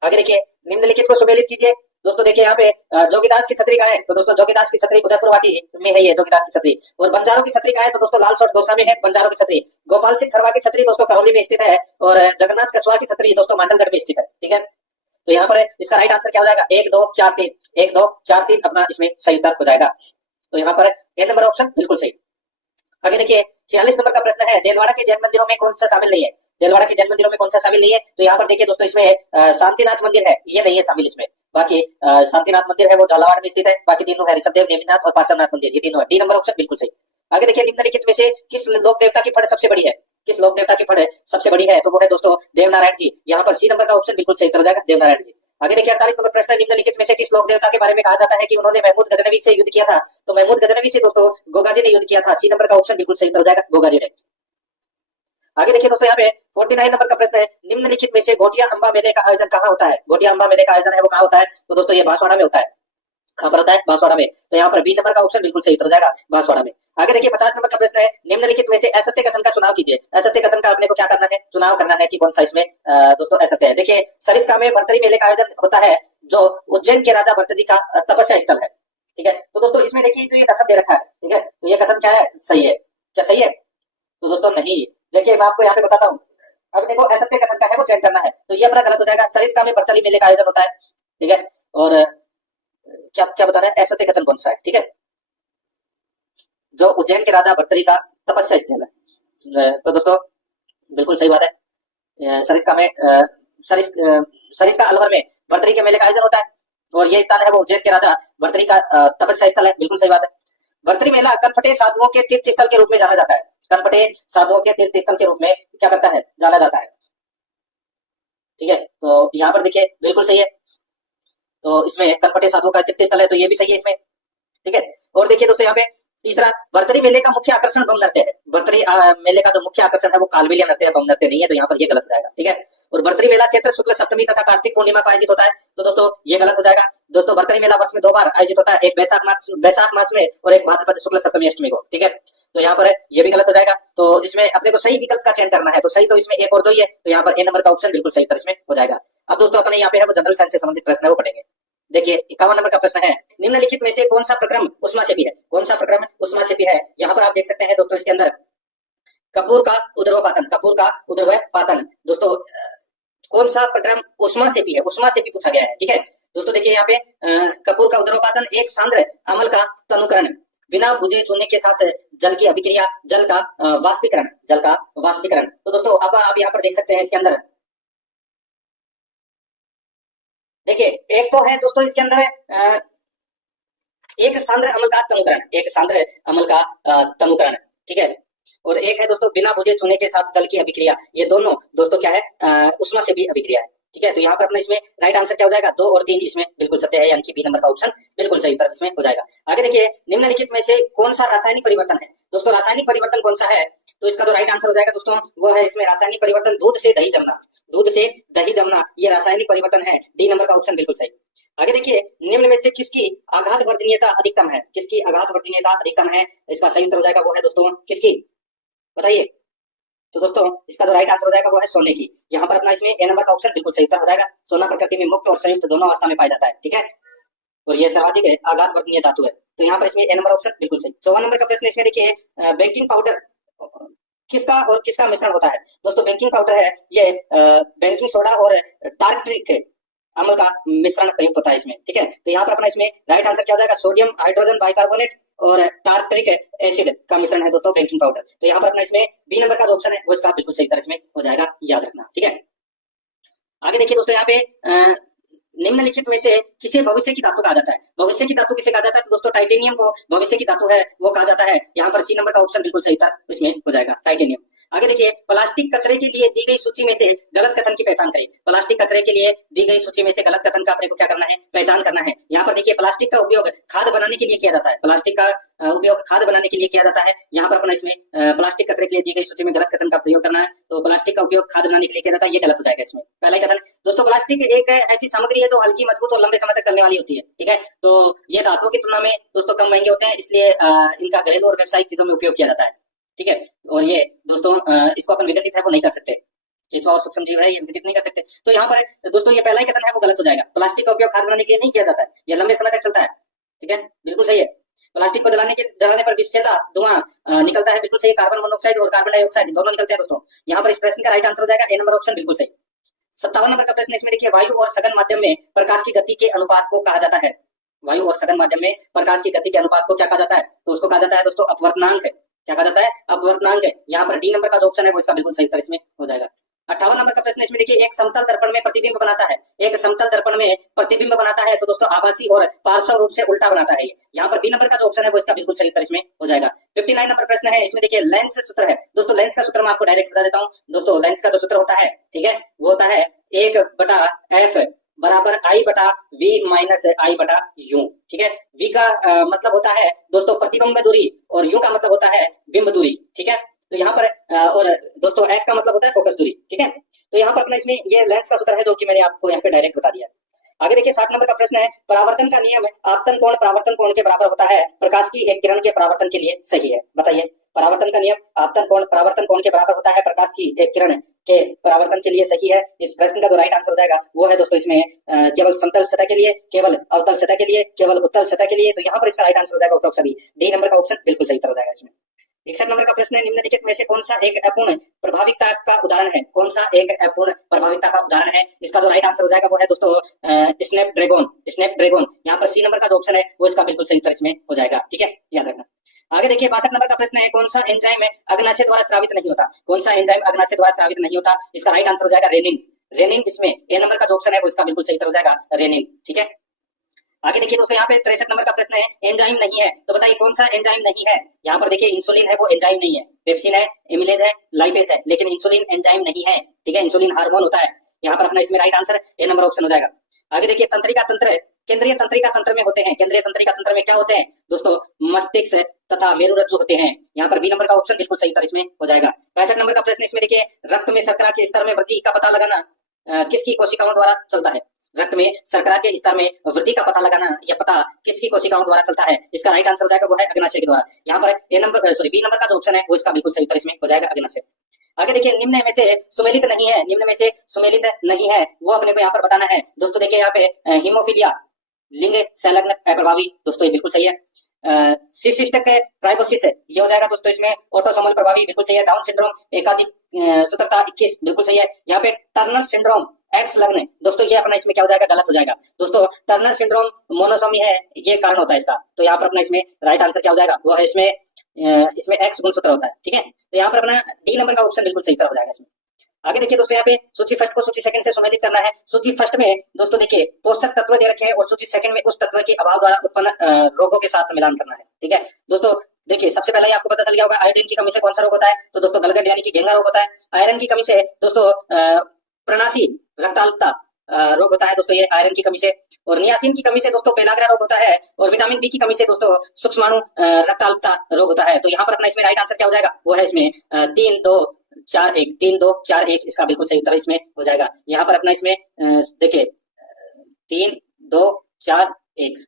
आगे देखिए, निम्नलिखित को सुमेलित कीजिए। दोस्तों देखिए यहाँ पे जोगीदास की छतरी कहाँ है? तो दोस्तों जोगीदास की छतरी उदयपुर वाटी में है, ये जोगीदास की छतरी। और बंजारों की छतरी कहाँ है? तो दोस्तों लालसोट दौसा में है बंजारों की छतरी। गोपाल सिंह खरवा की छतरी दोस्तों करौली में स्थित है, और जगन्नाथ कछुआ की छतरी दोस्तों मांडलगढ़ में स्थित है, ठीक है। तो यहाँ पर इसका राइट आंसर क्या हो जाएगा? 1 2 4 3, 1 2 4 3 अपना इसमें सही उत्तर हो जाएगा। तो यहाँ पर ए नंबर ऑप्शन बिल्कुल सही। आगे देखिए, 46 नंबर का प्रश्न है, देलवाड़ा के जैन मंदिरों में कौन सा शामिल नहीं है? देलवाड़ा के जैन मंदिरों में कौन सा शामिल नहीं है? तो यहाँ पर देखिए दोस्तों, इसमें शांतिनाथ मंदिर है, ये नहीं है शामिल इसमें। बाकी शांतिनाथ मंदिर है वो झालावाड़ में स्थित है। बाकी तीनों है ऋषभदेव, नेमिनाथ और पार्श्वनाथ मंदिर, ये तीनों है। डी नंबर ऑप्शन बिल्कुल सही। आगे देखिए, निम्नलिखित में से किस लोक देवता की फड़ सबसे बड़ी है? किस लोक देवता की फड़ सबसे बड़ी है? तो वो है दोस्तों देवनारायण जी। यहाँ पर सी नंबर का ऑप्शन बिल्कुल सही हो जाएगा, देवनारायण जी। आगे देखिए, 48 नंबर प्रश्न है, निम्नलिखित में से किस लोक देवता के बारे में कहा जाता है कि उन्होंने महमूद गजनवी से युद्ध किया था? तो महमूद गजनवी से दोस्तों गोगाजी ने युद्ध किया था। सी नंबर का ऑप्शन बिल्कुल सही हो जाएगा, गोगाजी ने। आगे देखिए दोस्तों, यहाँ पे 49 नंबर का प्रश्न है, निम्नलिखित में से घोटिया अंबा मेले का आयोजन कहाँ होता है? घोटिया अंबा मेले का आयोजन है वो कहाँ होता है? तो दोस्तों ये बांसवाड़ा में होता है। कहाँ पर होता है? बांसवाड़ा में। तो यहाँ पर बी नंबर का ऑप्शन बिल्कुल सही हो जाएगा, बांसवाड़ा में। आगे देखिए, 50 नंबर का प्रश्न है, निम्नलिखित में से असत्य कथन का चुनाव कीजिए। असत्य कथन का अपने को क्या करना है? चुनाव करना है कि कौन सा इसमें दोस्तों असत्य है। देखिए, सरिस्का में भर्तरी मेले का आयोजन होता है जो उज्जैन के राजा भर्तरी का तपस्या स्थल है, ठीक है। तो दोस्तों इसमें देखिए जो ये कथन दे रखा है, ठीक है, तो ये कथन क्या है? सही है। क्या सही है? तो दोस्तों नहीं। देखिए मैं आपको यहाँ पे बताता हूँ। अब देखो, असत्य कथन का है वो चेंज करना है, तो ये अपना गलत हो जाएगा। सरिस्का में भर्तरी मेले का आयोजन होता है, ठीक है। और क्या क्या बता रहे हैं? असत्य कथन कौन सा है? ठीक है, जो उज्जैन के राजा भर्तरी का तपस्या स्थल है। तो दोस्तों बिल्कुल सही बात है। सरिस्का में सरिस्का अलवर में भर्तरी के मेले का आयोजन होता है, और ये स्थान है वो उज्जैन के राजा भर्तरी का तपस्या स्थल है, बिल्कुल सही बात है। भर्तरी मेला कनपटे साधुओं के तीर्थ स्थल के रूप में जाना जाता है। कनपटे साधुओं के तीर्थ स्थल के रूप में क्या करता है? जाना जाता है, ठीक है। तो यहाँ पर देखिए बिल्कुल सही है। तो इसमें कनपटे साधुओं का तीर्थ स्थल है, तो ये भी सही है इसमें, ठीक है। और देखिए दोस्तों, यहाँ पे तीसरा, भर्तरी मेले का मुख्य आकर्षण बम नृत्य है। भर्तरी मेले का जो मुख्य आकर्षण है वो कालबेलिया नृत्य है, बम नृत्य नहीं है, तो यहाँ पर ये गलत हो जाएगा, ठीक है। और भर्तरी मेला चैत्र शुक्ल सप्तमी तथा कार्तिक पूर्णिमा को आयोजित होता है, तो दोस्तों ये गलत हो जाएगा। दोस्तों भर्तरी मेला वर्ष में 2 बार आयोजित होता है, एक बैसाख मास में और एक भाद्रपद शुक्ल सप्तमी अष्टमी को, ठीक है। तो यहाँ पर ये भी गलत हो जाएगा। तो इसमें अपने को सही विकल्प का चयन करना है, तो सही तो इसमें 1 और 2 ही है, तो यहाँ पर ए नंबर का ऑप्शन बिल्कुल सही इसमें हो जाएगा। अब दोस्तों अपने यहाँ पे है वो जनरल साइंस से संबंधित प्रश्न है वो पढ़ेंगे। देखिए 51 नंबर का प्रश्न है, निम्नलिखित में से कौन सा प्रक्रम उष्माशेपी है? कौन सा प्रक्रम उष्माशेपी है? यहाँ पर आप देख सकते हैं दोस्तों, इसके अंदर कपूर का उद्रवपातन, कपूर का उद्रवपातन दोस्तों कौन सा प्रक्रम उष्माशेपी है? उष्माशेपी पूछा गया है, ठीक है। दोस्तों देखिए यहाँ पे कपूर का उद्रवपातन एक सांद्र अम्ल का तनुकरण, बिना बुझे चूने के साथ जल की अभिक्रिया, जल का वाष्पीकरण, जल का वाष्पीकरण। तो दोस्तों अब आप यहाँ पर देख सकते हैं इसके अंदर देखिए, एक तो है दोस्तों इसके अंदर एक सांद्र अम्ल का तनुकरण, एक सांद्र अम्ल का तनुकरण, ठीक है। और एक है दोस्तों बिना बुझे चूने के साथ जल की अभिक्रिया। ये दोनों दोस्तों क्या है? उष्माशेपी अभिक्रिया है, ठीक है। तो यहाँ पर अपना इसमें राइट आंसर क्या हो जाएगा? 2 और 3 इसमें बिल्कुल सत्य है, यानी कि बी नंबर का ऑप्शन बिल्कुल सही उत्तर इसमें हो जाएगा। आगे देखिए, निम्नलिखित में से कौन सा रासायनिक परिवर्तन है? दोस्तों रासायनिक परिवर्तन कौन सा है? तो इसका जो राइट आंसर हो जाएगा दोस्तों वो है इसमें रासायनिक परिवर्तन दूध से दही जमना, दूध से दही जमना ये रासायनिक परिवर्तन है। डी नंबर का ऑप्शन बिल्कुल सही। आगे देखिए, निम्न में से किसकी आघात वर्धनीयता अधिकतम है? किसकी आघात वर्धनीयता अधिकतम है? इसका सही उत्तर हो जाएगा वो है दोस्तों किसकी? बताइए। तो दोस्तों इसका जो राइट आंसर हो जाएगा वो है सोने की। यहाँ पर अपना इसमें ए नंबर का ऑप्शन बिल्कुल सही उत्तर हो जाएगा। सोना प्रकृति में मुक्त और संयुक्त दोनों अवस्था में पाया जाता है, ठीक है। और ये सर्वाधिक आघात वर्धनीय धातु है, तो यहाँ पर इसमें ए नंबर ऑप्शन बिल्कुल सही। 54 नंबर का प्रश्न इसमें देखिए, बेकिंग पाउडर किसका और किसका मिश्रण होता है? दोस्तों बेकिंग पाउडर है ये बेकिंग सोडा और टार्ट्रिक अम्ल का मिश्रण प्रयुक्त होता है इसमें, ठीक है। तो यहाँ पर अपना इसमें राइट आंसर क्या हो जाएगा? सोडियम हाइड्रोजन बाइकार्बोनेट और टार्ट्रिक एसिड का मिश्रण है दोस्तों बेकिंग पाउडर। तो यहाँ पर अपना इसमें बी नंबर का जो ऑप्शन है वो इसका बिल्कुल सही उत्तर इसमें हो जाएगा, याद रखना, ठीक है। आगे देखिए दोस्तों, यहाँ पे निम्नलिखित में से किसे भविष्य की धातु कहा जाता है? भविष्य की धातु किसे कहा जाता है? तो दोस्तों टाइटेनियम को भविष्य की धातु है वो कहा जाता है। यहाँ पर सी नंबर का ऑप्शन बिल्कुल सही था, इसमें हो जाएगा टाइटेनियम। आगे देखिए, प्लास्टिक कचरे के लिए दी गई सूची में से गलत कथन की पहचान करें। प्लास्टिक कचरे के लिए दी गई सूची में से गलत कथन का अपने को क्या करना है? पहचान करना है। यहाँ पर देखिए, प्लास्टिक का उपयोग खाद बनाने के लिए किया जाता है। प्लास्टिक का उपयोग खाद बनाने के लिए किया जाता है। यहाँ पर अपना इसमें प्लास्टिक कचरे के लिए दी गई सूची में गलत कथन का प्रयोग करना है। तो प्लास्टिक का उपयोग खाद बनाने के लिए किया जाता है, ये गलत हो जाएगा इसमें। पहला ही कथन दोस्तों, प्लास्टिक एक ऐसी सामग्री है जो हल्की, मजबूत और लंबे समय तक चलने वाली होती है। ठीक है, तो ये धातुओं की तुलना में दोस्तों कम महंगे होते हैं, इसलिए इनका घरेलू और व्यावसायिक चीजों में उपयोग किया जाता है। ठीक है, और ये दोस्तों इसको अपन विघटित है वो नहीं कर सकते, केंचुआ और सूक्ष्म जीव है ये विघटित नहीं कर सकते। तो यहाँ पर दोस्तों ये पहला ही कथन है वो गलत हो जाएगा। प्लास्टिक का उपयोग खाद बनाने के लिए नहीं किया जाता है, ये लंबे समय तक चलता है। ठीक है, बिल्कुल सही है। प्लास्टिक को जलाने पर विषैला धुआं निकलता है, बिल्कुल सही। कार्बन मोनोऑक्साइड और कार्बन डाइऑक्साइड दोनों निकलते हैं दोस्तों। यहाँ पर इस प्रश्न का राइट आंसर हो जाएगा ए नंबर ऑप्शन, बिल्कुल सही। 57 नंबर का प्रश्न इसमें देखिए, वायु और सघन माध्यम में प्रकाश की गति के अनुपात को कहा जाता है। वायु और सघन माध्यम में प्रकाश की गति के अनुपात को क्या कहा जाता है? तो उसको कहा जाता है दोस्तों अपवर्तनांक। क्या कहा जाता है? अपवर्तनांक। यहाँ पर डी नंबर का जो ऑप्शन है वो इसका बिल्कुल सही उत्तर इसमें हो जाएगा। 58 नंबर का प्रश्न इसमें देखिए, एक समतल दर्पण में प्रतिबिंब बनाता है, एक समतल दर्पण में प्रतिबिंब बनाता है, तो दोस्तों आभासी और पार्श्व रूप से उल्टा बनाता है। यहाँ पर बी नंबर का जो ऑप्शन है वो इसका बिल्कुल सही उत्तर इसमें हो जाएगा। 59 नंबर प्रश्न है इसमें देखिए, लेंस सूत्र है दोस्तों। लेंस का सूत्र मैं आपको डायरेक्ट बता देता हूँ दोस्तों। लेंस का जो सूत्र होता है, ठीक है, वो होता है 1/f बराबर I बटा V माइनस I बटा U। ठीक है, V का मतलब होता है दोस्तों प्रतिबिंब दूरी और U का मतलब होता है बिंब दूरी। ठीक है, तो यहाँ पर और दोस्तों F का मतलब होता है फोकस दूरी। ठीक है, तो यहाँ पर अपना इसमें ये लेंस का सूत्र है जो कि मैंने आपको यहाँ पे डायरेक्ट बता दिया। आगे देखिए 60 नंबर का प्रश्न है, परावर्तन का नियम आपतन कोण परावर्तन कोण के बराबर होता है, प्रकाश की एक किरण के परावर्तन के लिए सही है। बताइए, परावर्तन का नियम आपतन कोण परावर्तन कोण के बराबर होता है, प्रकाश की एक किरण के परावर्तन के लिए सही है। इस प्रश्न का जो राइट आंसर हो जाएगा वो है दोस्तों इसमें केवल समतल सतह के लिए, केवल अवतल सतह के लिए, केवल उत्तल सतह के लिए। तो यहाँ पर इसका राइट आंसर हो जाएगा उपरोक्त सभी। डी नंबर का ऑप्शन बिल्कुल सही उत्तर हो जाएगा इसमें। 61 नंबर का प्रश्न है, निम्नलिखित में से कौन सा एक अपूर्ण प्रभाविकता का उदाहरण है? कौन सा एक अपूर्ण प्रभाविकता का उदाहरण है? इसका जो राइट आंसर हो जाएगा वो है दोस्तों स्नैपड्रैगन। स्नैपड्रैगन, यहाँ पर सी नंबर का जो ऑप्शन है वो इसका बिल्कुल सही उत्तर इसमें हो जाएगा। ठीक है, याद रखना। आगे देखिए 62 नंबर का प्रश्न है, कौन सा एंजाइम अग्नाशय द्वारा स्रावित नहीं होता? कौन सा एंजाइम अग्नाशय द्वारा स्रावित नहीं होता? इसका राइट आंसर हो जाएगा रेनिन। रेनिन इसमें ए नंबर का जो ऑप्शन है वो इसका बिल्कुल सही उत्तर हो जाएगा रेनिन। ठीक है, आगे देखिए दोस्तों यहाँ पे 63 नंबर का प्रश्न है, एंजाइम नहीं है, तो बताइए कौन सा एंजाइम नहीं है? यहाँ पर देखिए इंसुलिन है वो एंजाइम नहीं है, पेप्सिन है, एमिलेज है, लाइपेज है, लेकिन इंसुलिन एंजाइम नहीं है। ठीक है, इंसुलिन हार्मोन होता है। यहाँ पर अपना इसमें right answer A number option हो जाएगा। आगे देखिए तंत्रिका तंत्र, केंद्रीय तंत्रिका तंत्र में होते हैं। केंद्रीय तंत्रिका तंत्र में क्या होते हैं दोस्तों? मस्तिष्क तथा मेरुरज्जु होते हैं। यहाँ पर बी नंबर का ऑप्शन बिल्कुल सही उत्तर इसमें हो जाएगा। 65 नंबर का प्रश्न इसमें देखिए, रक्त में शर्करा के स्तर में वृद्धि का पता लगाना किसकी कोशिकाओं द्वारा चलता है? रक्त में शर्करा के स्तर में वृद्धि का पता लगाना, यह पता किसकी कोशिकाओं द्वारा चलता है? इसका राइट आंसर हो जाएगा वो है अग्नाशय के द्वारा। यहाँ पर बी नंबर का जो ऑप्शन है वो इसका बिल्कुल सही उत्तर इसमें हो जाएगा अग्नाशय। आगे देखिए, निम्न में से सुमेलित नहीं है, निम्न में से सुमेलित नहीं है वो अपने को यहाँ पर बताना है दोस्तों। देखिए यहाँ पे हीमोफीलिया, लिंग संलग्न अप्रभावी, दोस्तों ये बिल्कुल सही है। सिस्टिक फाइब्रोसिस ये हो जाएगा दोस्तों इसमें ऑटोसोमल प्रभावी, बिल्कुल सही है। डाउन सिंड्रोम एकाधिक सूत्रता 21, बिल्कुल सही है। यहाँ पे टर्नर सिंड्रोम एक्स लग्न, दोस्तों ये अपना इसमें क्या हो जाएगा? गलत हो जाएगा दोस्तों। टर्नर सिंड्रोम मोनोसोमी है, ये कारण होता है इसका। तो यहाँ पर अपना इसमें राइट आंसर क्या हो जाएगा? वो है इसमें एक्स गुणसूत्र होता है। ठीक है, तो यहाँ पर अपना डी नंबर का ऑप्शन बिल्कुल सही उत्तर हो जाएगा इसमें। आगे देखिए दोस्तों, यहाँ पे सूची फर्स्ट को सूची सेकंड से सुमेलित करना है। सूची फर्स्ट में दोस्तों देखिए पोषक तत्व दे रखे हैं और सूची सेकंड में उस तत्व के अभाव द्वारा उत्पन्न रोगों के साथ मिलान करना है। ठीक है दोस्तों, देखिए सबसे पहले आपको पता चल गया होगा आयोडीन की कमी से कौन सा रोग होता है? तो दोस्तों गलगट यानी कि घेंगा रोग होता है। आयरन की कमी से दोस्तों प्रणाशी रक्ताल्पता रोग होता है दोस्तों, ये आयरन की कमी से। और नियासिन की कमी से दोस्तों पेलाग्रा रोग होता है। और विटामिन बी की कमी से दोस्तों सूक्ष्माणु रक्ताल्पता रोग होता है। तो यहाँ पर अपना इसमें राइट आंसर क्या हो जाएगा? वो है इसमें 3, 2, 4, 1, 3, 2, 4, 1 इसका बिल्कुल सही उत्तर इसमें हो जाएगा। यहाँ पर अपना इसमें देखिए 3, 2, 4, 1,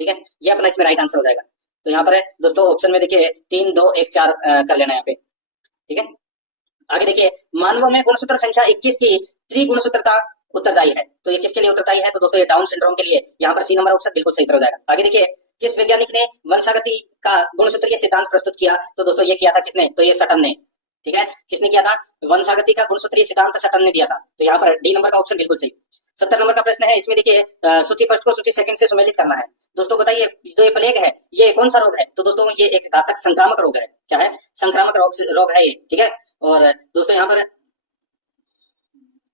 ठीक है, ये अपना इसमें राइट आंसर हो जाएगा। तो यहाँ पर है दोस्तों ऑप्शन में देखिए 3, 2, 1, 4 कर लेना यहाँ पे। ठीक है, आगे देखिए मानवों में गुणसूत्र संख्या 21 की त्रिगुणसूत्रता उत्तरदायी है। तो ये किसके लिए उत्तरदायी है? तो दोस्तों ये डाउन सिंड्रोम के लिए। यहाँ पर सी नंबर ऑप्शन बिल्कुल सही उत्तर हो जाएगा। आगे देखिए, किस वैज्ञानिक ने वंशागति का गुणसूत्रीय सिद्धांत प्रस्तुत किया? तो दोस्तों ये किया था किसने? तो ये सटन ने। ठीक है, किसने किया था? वंशागति का गुणसूत्रीय सिद्धांत सटन ने दिया था। तो यहाँ पर डी नंबर का ऑप्शन बिल्कुल सही। 70 नंबर का प्रश्न है, इसमें देखिए सूची फर्स्ट को सूची सेकंड से सुमेलित करना है। दोस्तों बताइए जो ये प्लेग है ये कौन सा रोग है? तो दोस्तों ये एक घातक संक्रामक रोग है। क्या है? संक्रामक रोग है ये। ठीक है, और दोस्तों यहाँ पर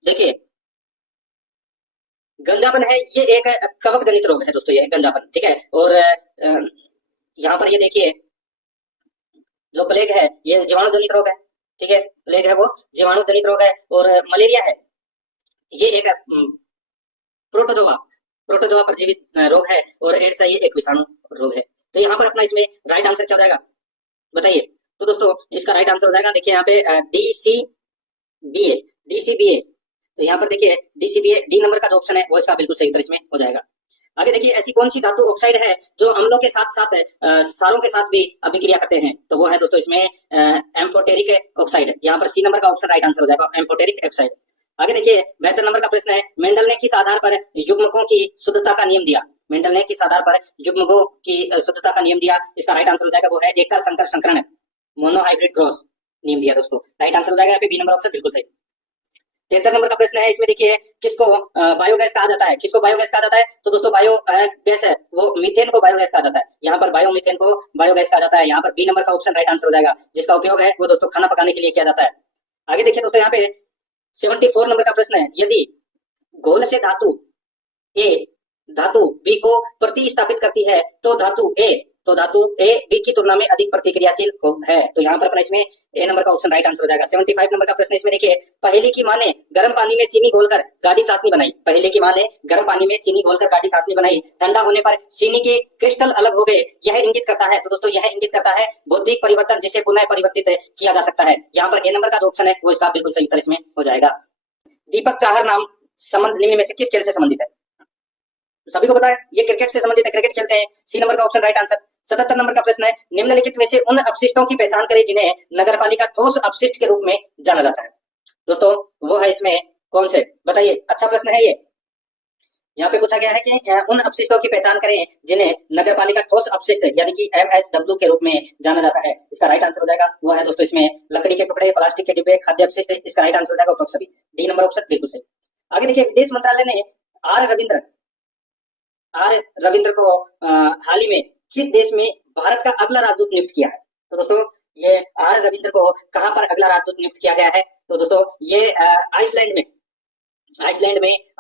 देखिए गंजापन है, ये एक कवक जनित रोग है दोस्तों, ये गंजापन। ठीक है, और यहाँ पर ये देखिए जो प्लेग है ये जीवाणु जनित रोग है। ठीक है, प्लेग है वो जीवाणु जनित रोग है। और मलेरिया है ये एक प्रोटोजोआ परजीवी रोग है। और एड्स है ये एक विषाणु रोग है। तो यहाँ पर अपना इसमें राइट आंसर क्या हो जाएगा बताइए। तो दोस्तों इसका राइट आंसर हो जाएगा, देखिए यहाँ पे डीसीबीए। तो यहाँ पर देखिए डीसीबीए, डी नंबर का जो ऑप्शन है वो इसका बिल्कुल सही उत्तर इसमें हो जाएगा। आगे देखिए ऐसी कौन सी धातु ऑक्साइड है जो अम्लों के साथ साथ क्षारों के साथ भी अभिक्रिया करते हैं, तो वो है दोस्तों इसमें एम्फोटेरिक ऑक्साइड। यहाँ पर सी नंबर का ऑप्शन राइट आंसर हो जाएगा, एम्फोटेरिक ऑक्साइड। आगे देखिए 72 नंबर का प्रश्न है, मेंडल ने किस आधार पर युग्मकों की शुद्धता का नियम दिया? मेंडल ने किस आधार पर युग्मकों की शुद्धता का नियम दिया? इसका राइट आंसर हो जाएगा वो है एकल संकर संकरण, मोनोहाइब्रिड क्रॉस नियम दिया दोस्तों। राइट आंसर हो जाएगा यहाँ पे बी नंबर ऑप्शन बिल्कुल सही। 73 नंबर का प्रश्न है, इसमें देखिए किसको बायोगैस कहा जाता है? किसको बायोगैस कहा जाता है? तो दोस्तों बायो गैस है वो मीथेन को बायोगैस कहा जाता है। यहाँ पर बायोमीथेन को बायोगैस कहा जाता है। यहाँ पर बी नंबर का ऑप्शन राइट आंसर हो जाएगा, जिसका उपयोग है वो दोस्तों खाना पकाने के लिए किया जाता है। आगे देखिए दोस्तों यहाँ पे 74 नंबर का प्रश्न है, यदि घोल से धातु ए धातु बी को प्रतिस्थापित करती है तो धातु ए बी की तुलना में अधिक प्रतिक्रियाशील है। तो यहाँ पर अपना इसमें ए नंबर का ऑप्शन राइट आंसर हो जाएगा। 75 नंबर का प्रश्न इसमें देखिए, पहेली की माँ ने गर्म पानी में चीनी घोलकर गाढ़ी चाशनी बनाई। पहेली की माँ ने गर्म पानी में चीनी घोलकर गाढ़ी चाशनी बनाई, ठंडा होने पर चीनी के क्रिस्टल अलग हो गए, यह इंगित करता है। तो दोस्तों यह इंगित करता है भौतिक परिवर्तन, जिसे पुनः परिवर्तित किया जा सकता है। यहाँ पर ए नंबर का जो ऑप्शन है वो इसका बिल्कुल सही उत्तर इसमें हो जाएगा। दीपक चाहर नाम संबंध निम्न में से किस खेल से संबंधित है? सभी को पता है ये क्रिकेट से संबंधित है, क्रिकेट खेलते हैं। सी नंबर का ऑप्शन राइट आंसर। 77 नंबर का प्रश्न है, निम्नलिखित में से उन अपशिष्टों की पहचान करें जिन्हें नगरपालिका ठोस अपशिष्ट के रूप में जाना जाता है। दोस्तों वो है इसमें कौन से बताइए, अच्छा प्रश्न है ये। यहाँ पे पूछा गया है कि उन अपशिष्टों की पहचान करें जिन्हें नगरपालिका ठोस अपशिष्ट यानी कि MSW के रूप में जाना जाता है। इसका राइट आंसर हो जाएगा वो है दोस्तों इसमें लकड़ी के टुकड़े, प्लास्टिक के डिब्बे, खाद्य अपशिष्ट। इसका राइट आंसर हो जाएगा उपरोक्त सभी, डी नंबर ऑप्शन बिल्कुल सही। आगे देखिए विदेश मंत्रालय ने आर रविंद्र को हाल ही में किस देश में भारत का अगला राजदूत नियुक्त किया है? तो दोस्तों ये आर रविंद्र को कहां पर अगला राजदूत नियुक्त किया गया है? तो दोस्तों ये आइसलैंड में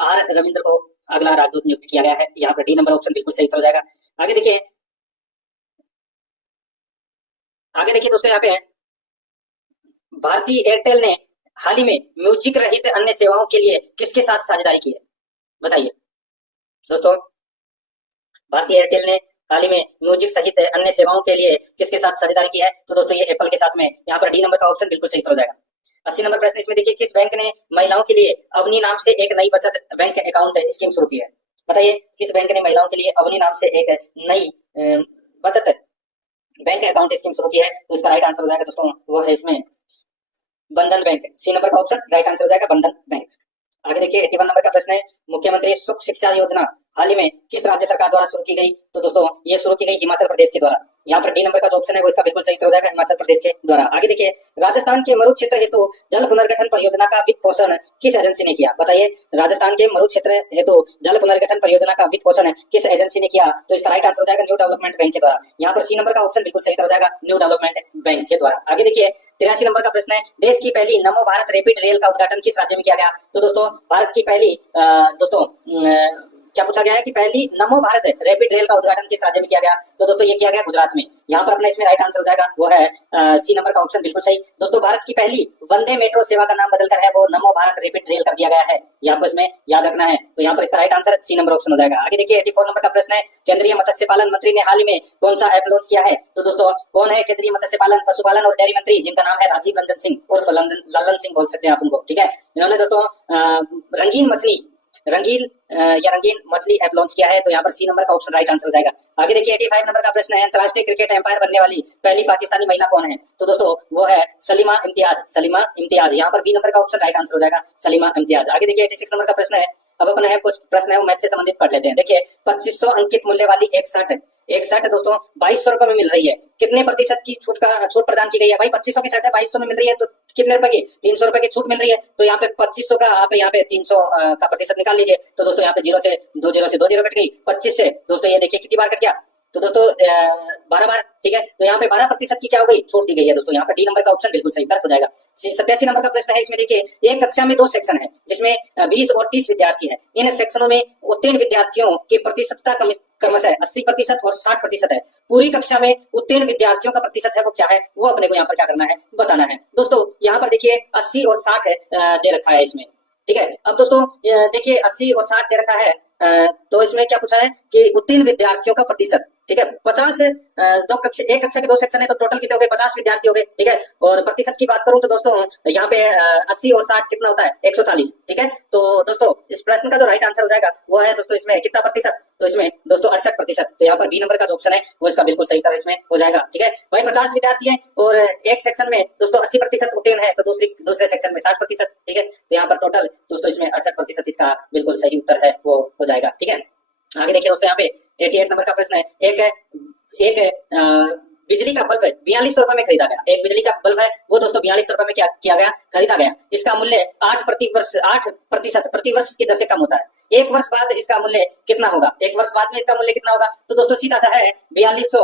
आर रविंद्र को अगला राजदूत नियुक्त किया गया है। यहाँ पर डी नंबर ऑप्शन बिल्कुल सही हो जाएगा। आगे देखिए दोस्तों यहाँ पे भारतीय एयरटेल ने हाल ही में म्यूजिक रहित अन्य सेवाओं के लिए किसके साथ साझेदारी की है? बताइए दोस्तों, भारतीय एयरटेल ने हाल ही में म्यूजिक सहित अन्य सेवाओं के लिए किसके साथ साझेदारी की है? तो दोस्तों ये एप्पल के साथ में। यहाँ पर डी नंबर का ऑप्शन बिल्कुल सही हो जाएगा। 80 नंबर प्रश्न इसमें देखिए, किस बैंक ने महिलाओं के लिए अवनी नाम से एक नई बचत बैंक अकाउंट स्कीम शुरू की है? बताइए किस बैंक ने महिलाओं के लिए अवनी नाम से एक नई बचत बैंक अकाउंट स्कीम शुरू की है? तो इसका राइट आंसर हो जाएगा दोस्तों वो है इसमें बंधन बैंक। सी नंबर का ऑप्शन राइट आंसर हो जाएगा बंधन बैंक। आगे देखिए 81 नंबर का प्रश्न है, मुख्यमंत्री सुख शिक्षा योजना हाल ही में किस राज्य सरकार द्वारा शुरू की गई? तो दोस्तों ये शुरू की गई हिमाचल प्रदेश के द्वारा। यहाँ पर डी नंबर का जो ऑप्शन है वो इसका बिल्कुल सही हो जाएगा, हिमाचल प्रदेश के द्वारा। आगे देखिए राजस्थान के मरु क्षेत्र हेतु जल पुनर्गठन परियोजना का वित्त पोषण किस एजेंसी ने किया? बताइए राजस्थान के मरु क्षेत्र हेतु जल पुनर्गठन परियोजना का वित्त पोषण किस एजेंसी ने किया? तो इसका राइट आंसर हो जाएगा न्यू डेवलपमेंट बैंक के द्वारा। यहाँ पर सी नंबर का ऑप्शन बिल्कुल सही हो जाएगा, न्यू डेवलपमेंट बैंक के द्वारा। आगे देखिए 83 नंबर का प्रश्न है, देश की पहली नमो भारत रैपिड रेल का उद्घाटन किस राज्य में किया गया? तो दोस्तों भारत की पहली क्या पूछा गया है कि पहली नमो भारत रैपिड रेल का उद्घाटन किस राज्य में किया गया? तो दोस्तों ये किया गया गुजरात में। यहाँ पर अपना इसमें राइट आंसर हो जाएगा वो है सी नंबर का ऑप्शन बिल्कुल सही। दोस्तों भारत की पहली वंदे मेट्रो सेवा का नाम बदलकर है वो नमो भारत रैपिड रेल कर दिया गया है, ये आपको इसमें याद रखना है। तो यहाँ पर इसका right answer C number option हो जाएगा। आगे देखिए 84 नंबर का प्रश्न है, केंद्रीय मत्स्य पालन मंत्री ने हाल ही में कौन सा ऐप लॉन्च किया है? तो दोस्तों कौन है केंद्रीय मत्स्य पालन, पशुपालन और डेयरी मंत्री? जिनका नाम है राजीव रंजन सिंह उर्फ लल्लन सिंह बोल सकते हैं आप उनको, ठीक है। इन्होंने दोस्तों रंगीन मछली ऐप लॉन्च किया है। तो यहाँ पर सी नंबर का ऑप्शन राइट आंसर हो जाएगा। आगे देखिए 85 नंबर का प्रश्न है, अंतरराष्ट्रीय क्रिकेट एम्पायर बनने वाली पहली पाकिस्तानी महिला कौन है? तो दोस्तों वो है सलीमा इम्तियाज। यहाँ पर बी नंबर का ऑप्शन राइट आंसर हो जाएगा, सलीमा इम्तियाज। आगे देखिए 86 नंबर का प्रश्न है, अब अपन है कुछ प्रश्न है वो मैथ से संबंधित पढ़ लेते हैं। देखिए 2500 अंकित मूल्य वाली एक शर्ट दोस्तों 2200 रुपए में मिल रही है, कितने प्रतिशत की छूट प्रदान की गई है? भाई 2500 की शर्ट है 2200 में मिल रही है, तो कितने रुपए की? 300 रुपए की छूट मिल रही है। तो यहाँ पे 2500 का आप यहाँ पे 300 का प्रतिशत निकाल लीजिए। तो दोस्तों यहाँ पे 0 से 2 0 कट गई, 25 से दोस्तों ये देखिए कितनी बार कट गया? तो दोस्तों 12 बार, ठीक है। तो यहाँ पे 12% की क्या हो गई? छूट दी गई है दोस्तों। यहाँ पे डी नंबर का ऑप्शन बिल्कुल सही उत्तर हो जाएगा। 87 नंबर का प्रश्न है, इसमें देखिए एक कक्षा में 2 सेक्शन है जिसमें 20 और 30 विद्यार्थी हैं। इन सेक्शनों में उत्तीर्ण विद्यार्थियों की प्रतिशतता क्रमशः 80% और 60% है। पूरी कक्षा में उत्तीर्ण विद्यार्थियों का प्रतिशत है वो क्या है? वो अपने को यहाँ पर क्या करना है? बताना है। दोस्तों यहाँ पर देखिए 80 और 60 दे रखा है इसमें, ठीक है। अब दोस्तों देखिए 80 और 60 दे रखा है, तो इसमें क्या पूछा है कि उत्तीर्ण विद्यार्थियों का प्रतिशत, ठीक है। 50 दो कक्षा, एक कक्षा के 2 सेक्शन है तो टोटल कितने हो गए, 50 विद्यार्थी हो गए, ठीक है। और प्रतिशत की बात करूं तो दोस्तों यहाँ पे 80 और 60 कितना होता है, 140, ठीक है। तो दोस्तों इस प्रश्न का जो राइट आंसर हो जाएगा वो है दोस्तों इसमें कितना प्रतिशत, तो इसमें दोस्तों 68%। तो यहाँ पर बी नंबर का जो ऑप्शन है वो इसका बिल्कुल सही तरह इसमें हो जाएगा, ठीक है। भाई 50 विद्यार्थी है और एक सेक्शन में दोस्तों 80% उत्तीर्ण है, तो दूसरे सेक्शन में 60%, ठीक है। तो यहाँ पर टोटल दोस्तों इसमें 68% इसका बिल्कुल सही उत्तर है वो हो जाएगा, ठीक है। आगे देखिए दोस्तों यहाँ पे 88 नंबर का प्रश्न है। एक बिजली का बल्ब 4200 रुपए में खरीदा गया, एक बिजली का बल्ब है वो दोस्तों 4200 रुपए में क्या किया गया, खरीदा गया। इसका मूल्य 8% प्रति वर्ष की दर से कम होता है। एक वर्ष बाद इसका मूल्य कितना होगा, एक वर्ष बाद में इसका मूल्य कितना होगा, तो दोस्तों सीधा सा है 4200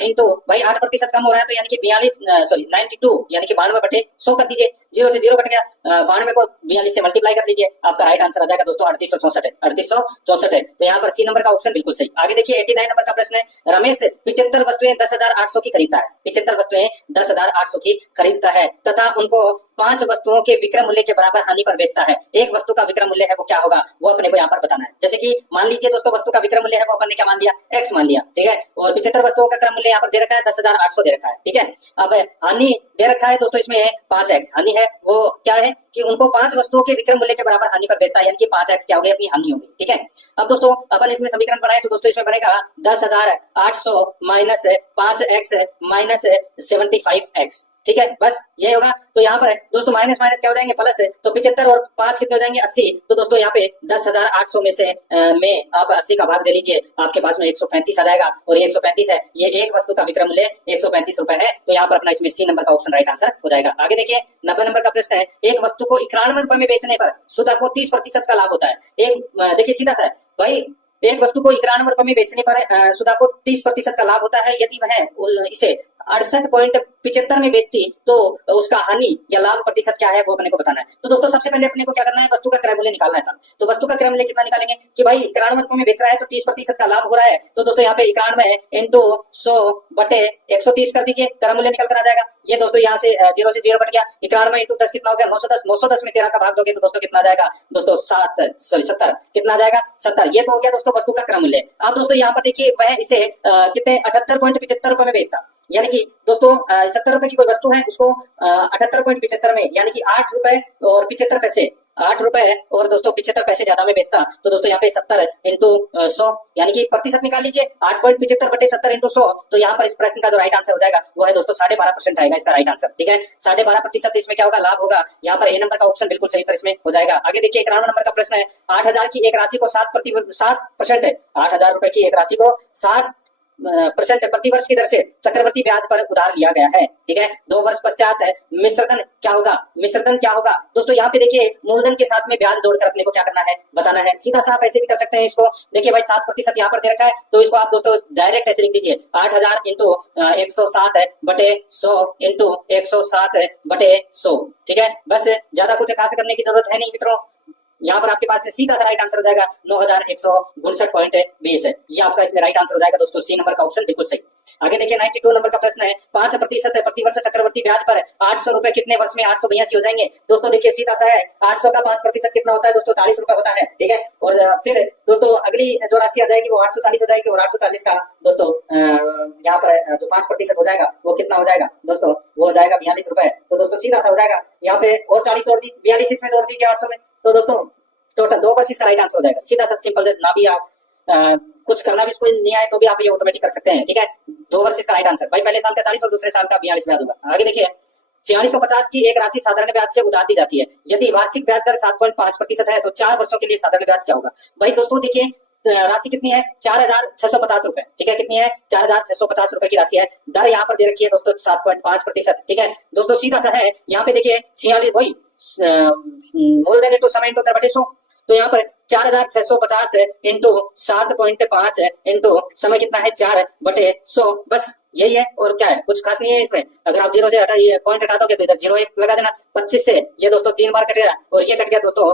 इंटू भाई 8% कम हो रहा है तो यानी कि 92 यानी कि 92/100 कर दीजिए, 0 से 0 कट गया, 92 को 42 से मल्टीप्लाई कर दीजिए, आपका राइट आंसर आ जाएगा दोस्तों 3864 है, 3864 है। तो यहाँ पर सी नंबर का ऑप्शन बिल्कुल सही। आगे देखिए 89 नंबर का प्रश्न है। रमेश 75 वस्तुएं 10,800 की खरीदता है, 75 वस्तुएं 10,800 की खरीदता है तथा उनको 5 वस्तुओं के विक्रय मूल्य के बराबर हानि पर बेचता है। एक वस्तु का विक्रय मूल्य है वो क्या होगा, वो अपने को यहाँ पर बताना है। जैसे कि मान लीजिए दोस्तों वस्तु का विक्रय मूल्य है वो अपन ने क्या मान लिया, x मान लिया, ठीक है। और 75 वस्तुओं का क्रय मूल्य यहाँ पर दे रखा है 10,800 दे रखा है, ठीक है। अब हानि दे रखा है दोस्तों इसमें 5x हानि है, वो क्या है कि उनको 5 वस्तुओं के विक्रय मूल्य के बराबर हानि पर बेचता है, यानी कि 5x क्या हो गई, अपनी हानि होगी, ठीक है। अब दोस्तों अपन इसमें समीकरण बनाए तो दोस्तों इसमें बनेगा 10,800 माइनस 5x माइनस 75x, ठीक है। बस ये होगा। तो यहाँ पर दोस्तों माइनस माइनस क्या हो जाएंगे, प्लस है, तो 75 और 5 कितने हो जाएंगे, 80। तो दोस्तों यहाँ पे 10,800 में से में आप 80 का भाग दे लीजिए, आपके पास में 135 आ जाएगा। और ये 135 है, ये एक वस्तु का विक्रय मूल्य 135 रुपए है। तो यहाँ पर अपना इसमें सी नंबर का ऑप्शन राइट आंसर हो जाएगा। आगे देखिए 90 नंबर का प्रश्न है। एक वस्तु को 91 रुपए में बेचने पर सुधा को 30% का लाभ होता है। एक देखिए सीधा सा है भाई, एक वस्तु को 91 रुपए में बेचने पर सुधा को 30% का लाभ होता है। यदि वह इसे 68.75 में बेचती तो उसका हानि या लाभ प्रतिशत क्या है वो अपने को बताना है। तो दोस्तों सबसे पहले अपने को क्या करना है, वस्तु का क्रय मूल्य निकालना है। तो वस्तु का क्रय मूल्य कितना निकालेंगे कि भाई 91 रुपए में बेच रहा है तो 30% का लाभ हो रहा है। तो दोस्तों यहाँ पे 91 इंटू 100/130 कर दीजिए, क्रय मूल्य निकल कर आ जाएगा। ये दोस्तों यहाँ से 0 से 0 कट गया, 91 इंटू 10 कितना हो गया, 910। 910 में 13 का भाग दोगे तो दोस्तों कितना आ जाएगा दोस्तों 70, कितना आ जाएगा 70। ये तो हो गया दोस्तों वस्तु का क्रय मूल्य। अब दोस्तों यहाँ पर देखिए वह इसे कितने 78.75 रुपए में बेचता, यानी कि दोस्तों 70 रुपए की कोई वस्तु है उसको 78.75 में यानी कि 8 रुपए और 75 पैसे, 8 रुपए और दोस्तों 75 पैसे ज्यादा में बेचता। तो दोस्तों यहाँ पे 70 इंटू 100 यानी कि प्रतिशत निकाल लीजिए, 8.75/70 इंटू 100। तो यहाँ पर इस प्रश्न का जो राइट आंसर हो जाएगा वो है दोस्तों 12.5% आएगा इसका राइट आंसर, ठीक है। 12.5% इसमें क्या होगा, लाभ होगा। यहाँ पर ए नंबर का ऑप्शन बिल्कुल सही इसमें हो जाएगा। आगे देखिए 91 नंबर का प्रश्न है। 8,000 की एक राशि को 7% है, 8,000 रुपए की एक राशि को 7% प्रतिवर्ष की दर से चक्रवर्ती ब्याज पर उधार लिया गया है, ठीक है। 2 वर्ष पश्चात मिश्रधन क्या होगा, मिश्रधन क्या होगा दोस्तों यहाँ पे देखिए मूलधन के साथ में ब्याज जोड़कर अपने को क्या करना है बताना है। सीधा सा आप ऐसे भी कर सकते हैं इसको, देखिए भाई 7% यहाँ पर दे रखा है तो इसको आप दोस्तों डायरेक्ट ऐसे लिख दीजिए 8,000 इंटू 107/100 इंटू 107/100, ठीक है। बस ज्यादा कुछ खास करने की जरूरत है नहीं मित्रों। यहाँ पर आपके पास में सीधा सा राइट आंसर हो जाएगा 9,159.20 है। ये आपका इसमें राइट आंसर हो जाएगा दोस्तों सी नंबर का ऑप्शन बिल्कुल सही। आगे देखिए 92 नंबर का प्रश्न है। 5% प्रतिवर्ष चक्रवर्ती ब्याज पर 800 रुपए कितने वर्ष में 882 हो जाएंगे। दोस्तों देखिए सीधा सा है, 800 का 5% कितना होता है दोस्तों 40 रुपए होता है, ठीक है। और फिर दोस्तों अगली जो राशि आ जाएगी वो 840 हो जाएगी और 840 का दोस्तों यहाँ पर जो 5% हो जाएगा वो कितना हो जाएगा दोस्तों, वो हो जाएगा 42 रुपए। तो दोस्तों सीधा सा हो जाएगा यहाँ पे और 40 जोड़ दी, 42 इसमें जोड़ दीजिए 800 में, तो दोस्तों टोटल 2 वर्ष इसका राइट आंसर हो जाएगा। सीधा सा सिंपल, ना भी आप कुछ करना भी इसको नहीं आए तो भी आप ये ऑटोमेटिक कर सकते हैं, ठीक है। 2 वर्ष इसका राइट आंसर। भाई पहले साल का 40 और दूसरे साल का 42 ब्याज होगा। आगे देखिए 4650 की एक राशि साधारण ब्याज से उधार दी जाती है। यदि वार्षिक ब्याज दर 7.5% है तो 4 वर्षों के लिए साधारण ब्याज क्या होगा। भाई दोस्तों देखिए राशि कितनी है 4,650 रुपए, ठीक है। कितनी है 4,650 रुपए की राशि है। दर यहाँ पर दे रखी है दोस्तों 7.5%, ठीक है। दोस्तों सीधा सा है यहाँ पे देखिए 46 वही मूलधन इंटू समय इंटू 100, तो यहाँ पर 4,650 इंटू 7.5 इंटू समय कितना है 4/100, बस यही है और क्या है, कुछ खास नहीं है इसमें। अगर आप 0 से पॉइंट हटा दोगे तो इधर 0 1 लगा देना। 25 से ये दोस्तों 3 बार कट गया और ये कट गया दोस्तों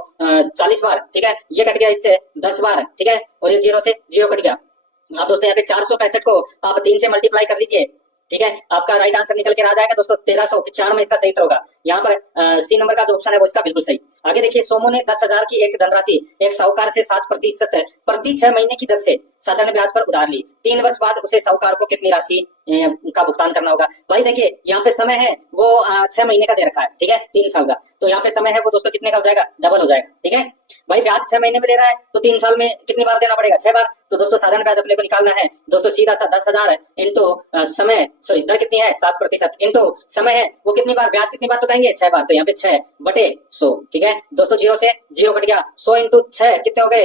40 बार, ठीक है। ये कट गया इससे 10 बार, ठीक है। और ये 0 से 0 कट गया। आप दोस्तों यहाँ पे 465 को आप 3 से मल्टीप्लाई कर लीजिए, ठीक है। आपका राइट आंसर निकल के आ जाएगा दोस्तों 1395 इसका सही उत्तर होगा। यहाँ पर सी नंबर का जो ऑप्शन है वो इसका बिल्कुल सही। आगे देखिए सोमू ने 10,000 की एक धनराशि एक साहूकार से 7% प्रति 6 महीने की दर से साधारण ब्याज पर उधार ली, 3 वर्ष बाद उसे साहूकार को कितनी राशि का भुगतान करना होगा। भाई देखिए यहाँ पे समय है वो 6 महीने का दे रखा है, ठीक है, 3 साल का, तो यहाँ पे समय है वो दोस्तों कितने का हो जाएगा, डबल हो जाएगा, ठीक है। भाई ब्याज 6 महीने में दे रहा है तो 3 साल में कितनी बार देना पड़ेगा, 6 बार। तो दोस्तों साधारण ब्याज अपने को निकालना है दोस्तों सीधा सा 10,000 इंटू समय, सॉरी दर कितनी है 7% इंटू समय है वो कितनी बार, ब्याज कितनी बार चुकाएंगे, 6 बार, तो यहाँ पे 6/100, ठीक है दोस्तों, 0 से 0 कट गया, 100 इंटू 6 कितने हो गए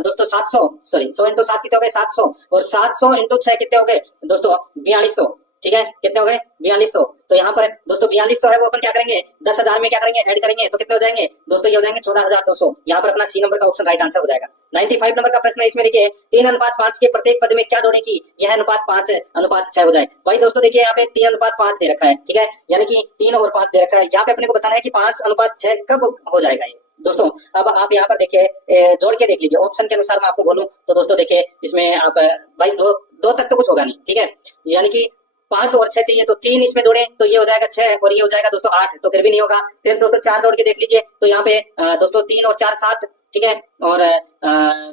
दोस्तों 700, सॉरी 100 इंटू 7 कितने हो गए 700, और 700 इंटू 6 कितने हो गए दोस्तों 4200, ठीक है, कितने हो गए 4200। तो यहाँ पर दोस्तों 4200 है वो अपन क्या करेंगे 10,000 में क्या करेंगे ऐड करेंगे तो कितने हो जाएंगे दोस्तों, ये हो जाएंगे 14,200। यहाँ पर अपना सी नंबर का ऑप्शन राइट आंसर हो जाएगा। 95 नंबर का प्रश्न है, इसमें देखिए 3:5 के प्रत्येक पद में क्या जोड़े कि यह अनुपात 5:6 हो जाए। भाई दोस्तों देखिए यहाँ पे 3:5 दे रखा है, ठीक है, यानी कि 3 और 5 दे रखा है, यहाँ पे अपने को बताना है कि 5:6 कब हो जाएगा ये दोस्तों। अब आप यहाँ पर देखिए जोड़ के देख लीजिए, ऑप्शन के अनुसार मैं आपको बोलूं तो दोस्तों देखिए इसमें आप भाई दो तक तो कुछ होगा नहीं, ठीक है, यानी कि 5 और 6 चाहिए तो 3 इसमें जोड़े तो ये हो जाएगा 6 और ये हो जाएगा दोस्तों 8, तो फिर भी नहीं होगा। फिर दोस्तों 4 जोड़ के देख लीजिए तो यहाँ पे दोस्तों 3 और 4 7, ठीक है, और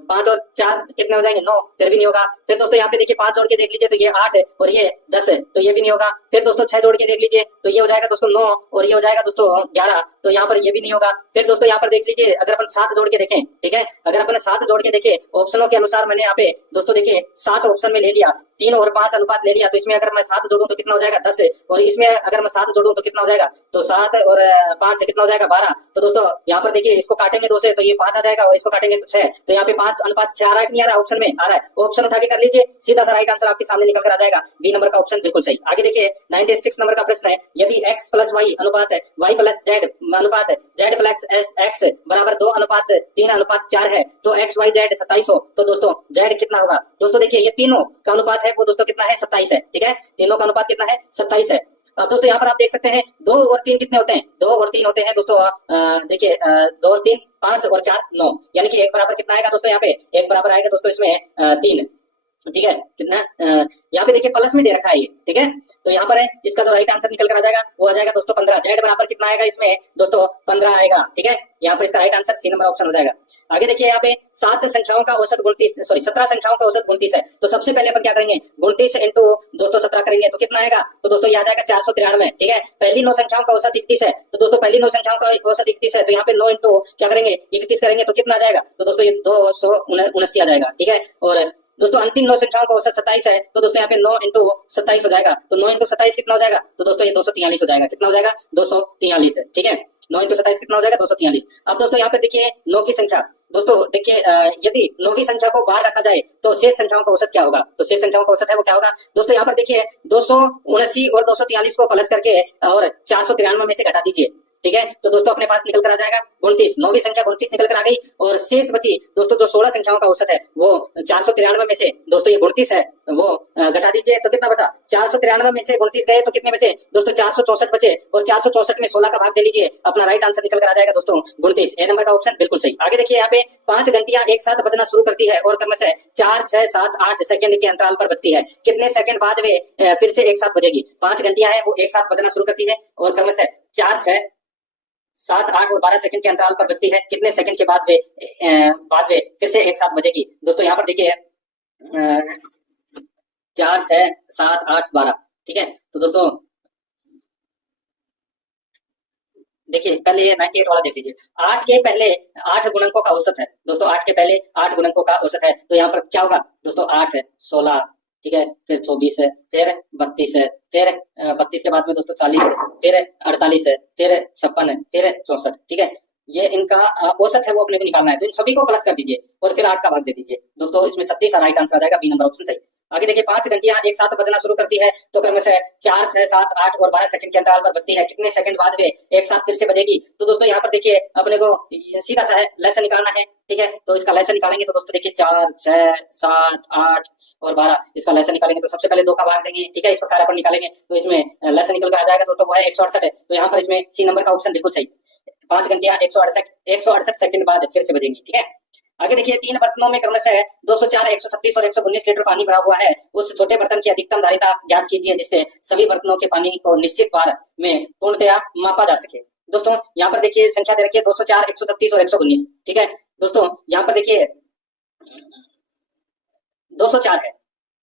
5 और 4 कितने हो जाएंगे 9, फिर भी नहीं होगा। फिर दोस्तों यहाँ पे देखिए 5 जोड़ के देख लीजिए तो ये 8 और ये 10, तो ये भी नहीं होगा। फिर दोस्तों 6 जोड़ के देख लीजिए तो ये हो जाएगा दोस्तों 9 और ये हो जाएगा दोस्तों 11, तो यहाँ पर ये भी नहीं होगा। फिर दोस्तों यहाँ पर देख लीजिए अगर अपन 7 जोड़ के देखें, ठीक है, अगर अपन 7 जोड़ के देखें ऑप्शनों के अनुसार मैंने यहाँ पे दोस्तों देखिए 7 ऑप्शन में ले लिया, 3 और 5 अनुपात ले लिया, तो इसमें अगर मैं 7 जोड़ूं तो कितना हो जाएगा 10, और इसमें अगर मैं 7 जोड़ूं तो कितना हो जाएगा, तो 7 और 5 कितना हो जाएगा 12। तो दोस्तों यहाँ पर देखिए इसको काटेंगे 2 से तो ये 5 आ जाएगा और इसको काटेंगे तो 6, तो यहाँ पे 5:6 आ रहा है कि नहीं आ रहा, ऑप्शन में आ रहा है, ऑप्शन उठा के कर लीजिए, सीधा सा राइट आंसर आपके सामने निकल कर आ जाएगा, बी नंबर का ऑप्शन बिल्कुल सही। आगे देखिए 96 नंबर का प्रश्न है, यदि x + y अनुपात y + z अनुपात z + x बराबर 2:3:4 है तो x y z 27 हो, तो दोस्तों z कितना होगा। दोस्तों देखिए ये तीनों का अनुपात है वो दोस्तों कितना है 27 है, ठीक है, तीनों का अनुपात कितना है 27 है। अब दोस्तों यहाँ पर आप देख सकते हैं 2 और 3 कितने होते हैं, 2 और 3 होते हैं दोस्तों, देखिए 2 और 3 5 और 4 9, यानी कि 1 बराबर कितना आएगा दोस्तों, यहाँ पे 1 बराबर आएगा दोस्तों इसमें 3, ठीक है, कितना यहाँ पे देखिए प्लस में दे रखा है ये, ठीक है, तो यहाँ पर है इसका जो राइट आंसर निकल कर आ जाएगा वो आ जाएगा दोस्तों 15, जेड बराबर कितना आएगा इसमें दोस्तों 15 आएगा, ठीक है, यहाँ पर इसका right answer C number option हो जाएगा। आगे देखिए यहाँ पे 7 संख्याओं का औसत 17 संख्याओं का औसत 29 है, तो सबसे पहले अपन क्या करेंगे 29 इंटू दोस्तों 17 करेंगे तो कितना आएगा, तो दोस्तों ये आ जाएगा 493, ठीक है। पहली 9 संख्याओं का औसत 31 है, तो दोस्तों पहली 9 संख्याओं का औसत 31 है, तो यहाँ पे 9 इंटू क्या करेंगे 31 करेंगे तो कितना आ जाएगा, तो दोस्तों ये 279 आ जाएगा, ठीक है। और दोस्तों अंतिम 9 संख्याओं का औसत 27 है, तो दोस्तों यहाँ पे 9 इंटू 27 हो जाएगा, तो 9 इंटू 27 कितना हो जाएगा, तो दोस्तों ये 243 हो जाएगा, कितना हो जाएगा 243, ठीक है, 9 इंटू 27 कितना हो जाएगा 243। अब दोस्तों यहाँ पे देखिए 9 की संख्या, दोस्तों देखिए यदि 9वीं संख्या को बाहर रखा जाए तो शेष संख्याओं का औसत क्या होगा, तो शेष संख्याओं का औसत है वो क्या होगा दोस्तों, यहाँ पर देखिए 279 और 243 को प्लस करके और 493 में से घटा दीजिए, ठीक है, तो दोस्तों अपने पास निकल कर आ जाएगा 29, 9वीं संख्या 29 निकल कर आ गई और शेष बची दोस्तों जो 16 संख्याओं का औसत है वो 493 में से दोस्तों ये 29 है वो घटा दीजिए तो कितना बचा, 493 में से 29 गए तो कितने बचे दोस्तों 464 बचे, और 464 में 16 का भाग दे लीजिए, अपना राइट आंसर निकल कर आ जाएगा दोस्तों 29, ए नंबर का ऑप्शन बिल्कुल सही। आगे देखिए यहाँ पे 5 घंटियां एक साथ बजना शुरू करती है और क्रमशः 4 6 7 8 सेकंड के अंतराल पर बजती है, कितने सेकंड बाद वे फिर से एक साथ बजेगी। 5 घंटियां है वो एक साथ बजना शुरू करती है और क्रमशः 4 6 7 8 और 12 सेकंड के अंतराल पर बजती है, कितने सेकंड के बाद वे फिर से एक साथ बजेगी। दोस्तों यहाँ पर देखिए 4 6 7 8 12, ठीक है, तो दोस्तों देखिए पहले ये 98 वाला देख लीजिए, 8 के पहले 8 गुणकों का औसत है दोस्तों, 8 के पहले 8 गुणकों का औसत है, तो यहाँ पर क्या होगा दोस्तों 8 है 16, ठीक है, फिर 24 है, फिर 32 है, फिर 32 के बाद में दोस्तों 40 है, फिर 48 है, फिर 56 है, फिर 64, ठीक है, ये इनका औसत है वो अपने को निकालना है, तो इन सभी को प्लस कर दीजिए और फिर 8 का भाग दे दीजिए दोस्तों, इसमें 36 राइट आंसर आ जाएगा, बी नंबर ऑप्शन सही। आगे देखिए 5 घंटियां एक साथ बजना शुरू करती है तो क्रमशः 4 6 7 8 और 12 सेकंड के अंतराल पर बजती है, कितने सेकंड बाद वे एक साथ फिर से बजेगी। तो दोस्तों यहाँ पर देखिए अपने को सीधा सा है लेसन निकालना है, ठीक है, तो इसका लेसन निकालेंगे तो दोस्तों देखिए 4 6 7 8 और 12, इसका लेसन निकालेंगे तो सबसे पहले 2 का भाग देंगे, ठीक है, इस प्रकार अपन निकालेंगे तो इसमें लेसन निकल कर आ जाएगा दोस्तों वो है 168 है, तो यहाँ पर इसमें सी नंबर का ऑप्शन बिल्कुल सही, 5 घंटियां 168 सेकंड बाद फिर से बजेंगी, ठीक है। आगे देखिए 3 बर्तनों में क्रमशः 204 136 और 119 लीटर पानी भरा हुआ है, उस छोटे बर्तन की अधिकतम धारिता ज्ञात कीजिए जिससे सभी बर्तनों के पानी को निश्चित बार में पूर्णतया मापा जा सके। दोस्तों यहाँ पर देखिए संख्या दे रखी है 204 136 और 119, ठीक है, दोस्तों यहाँ पर देखिए 204 है,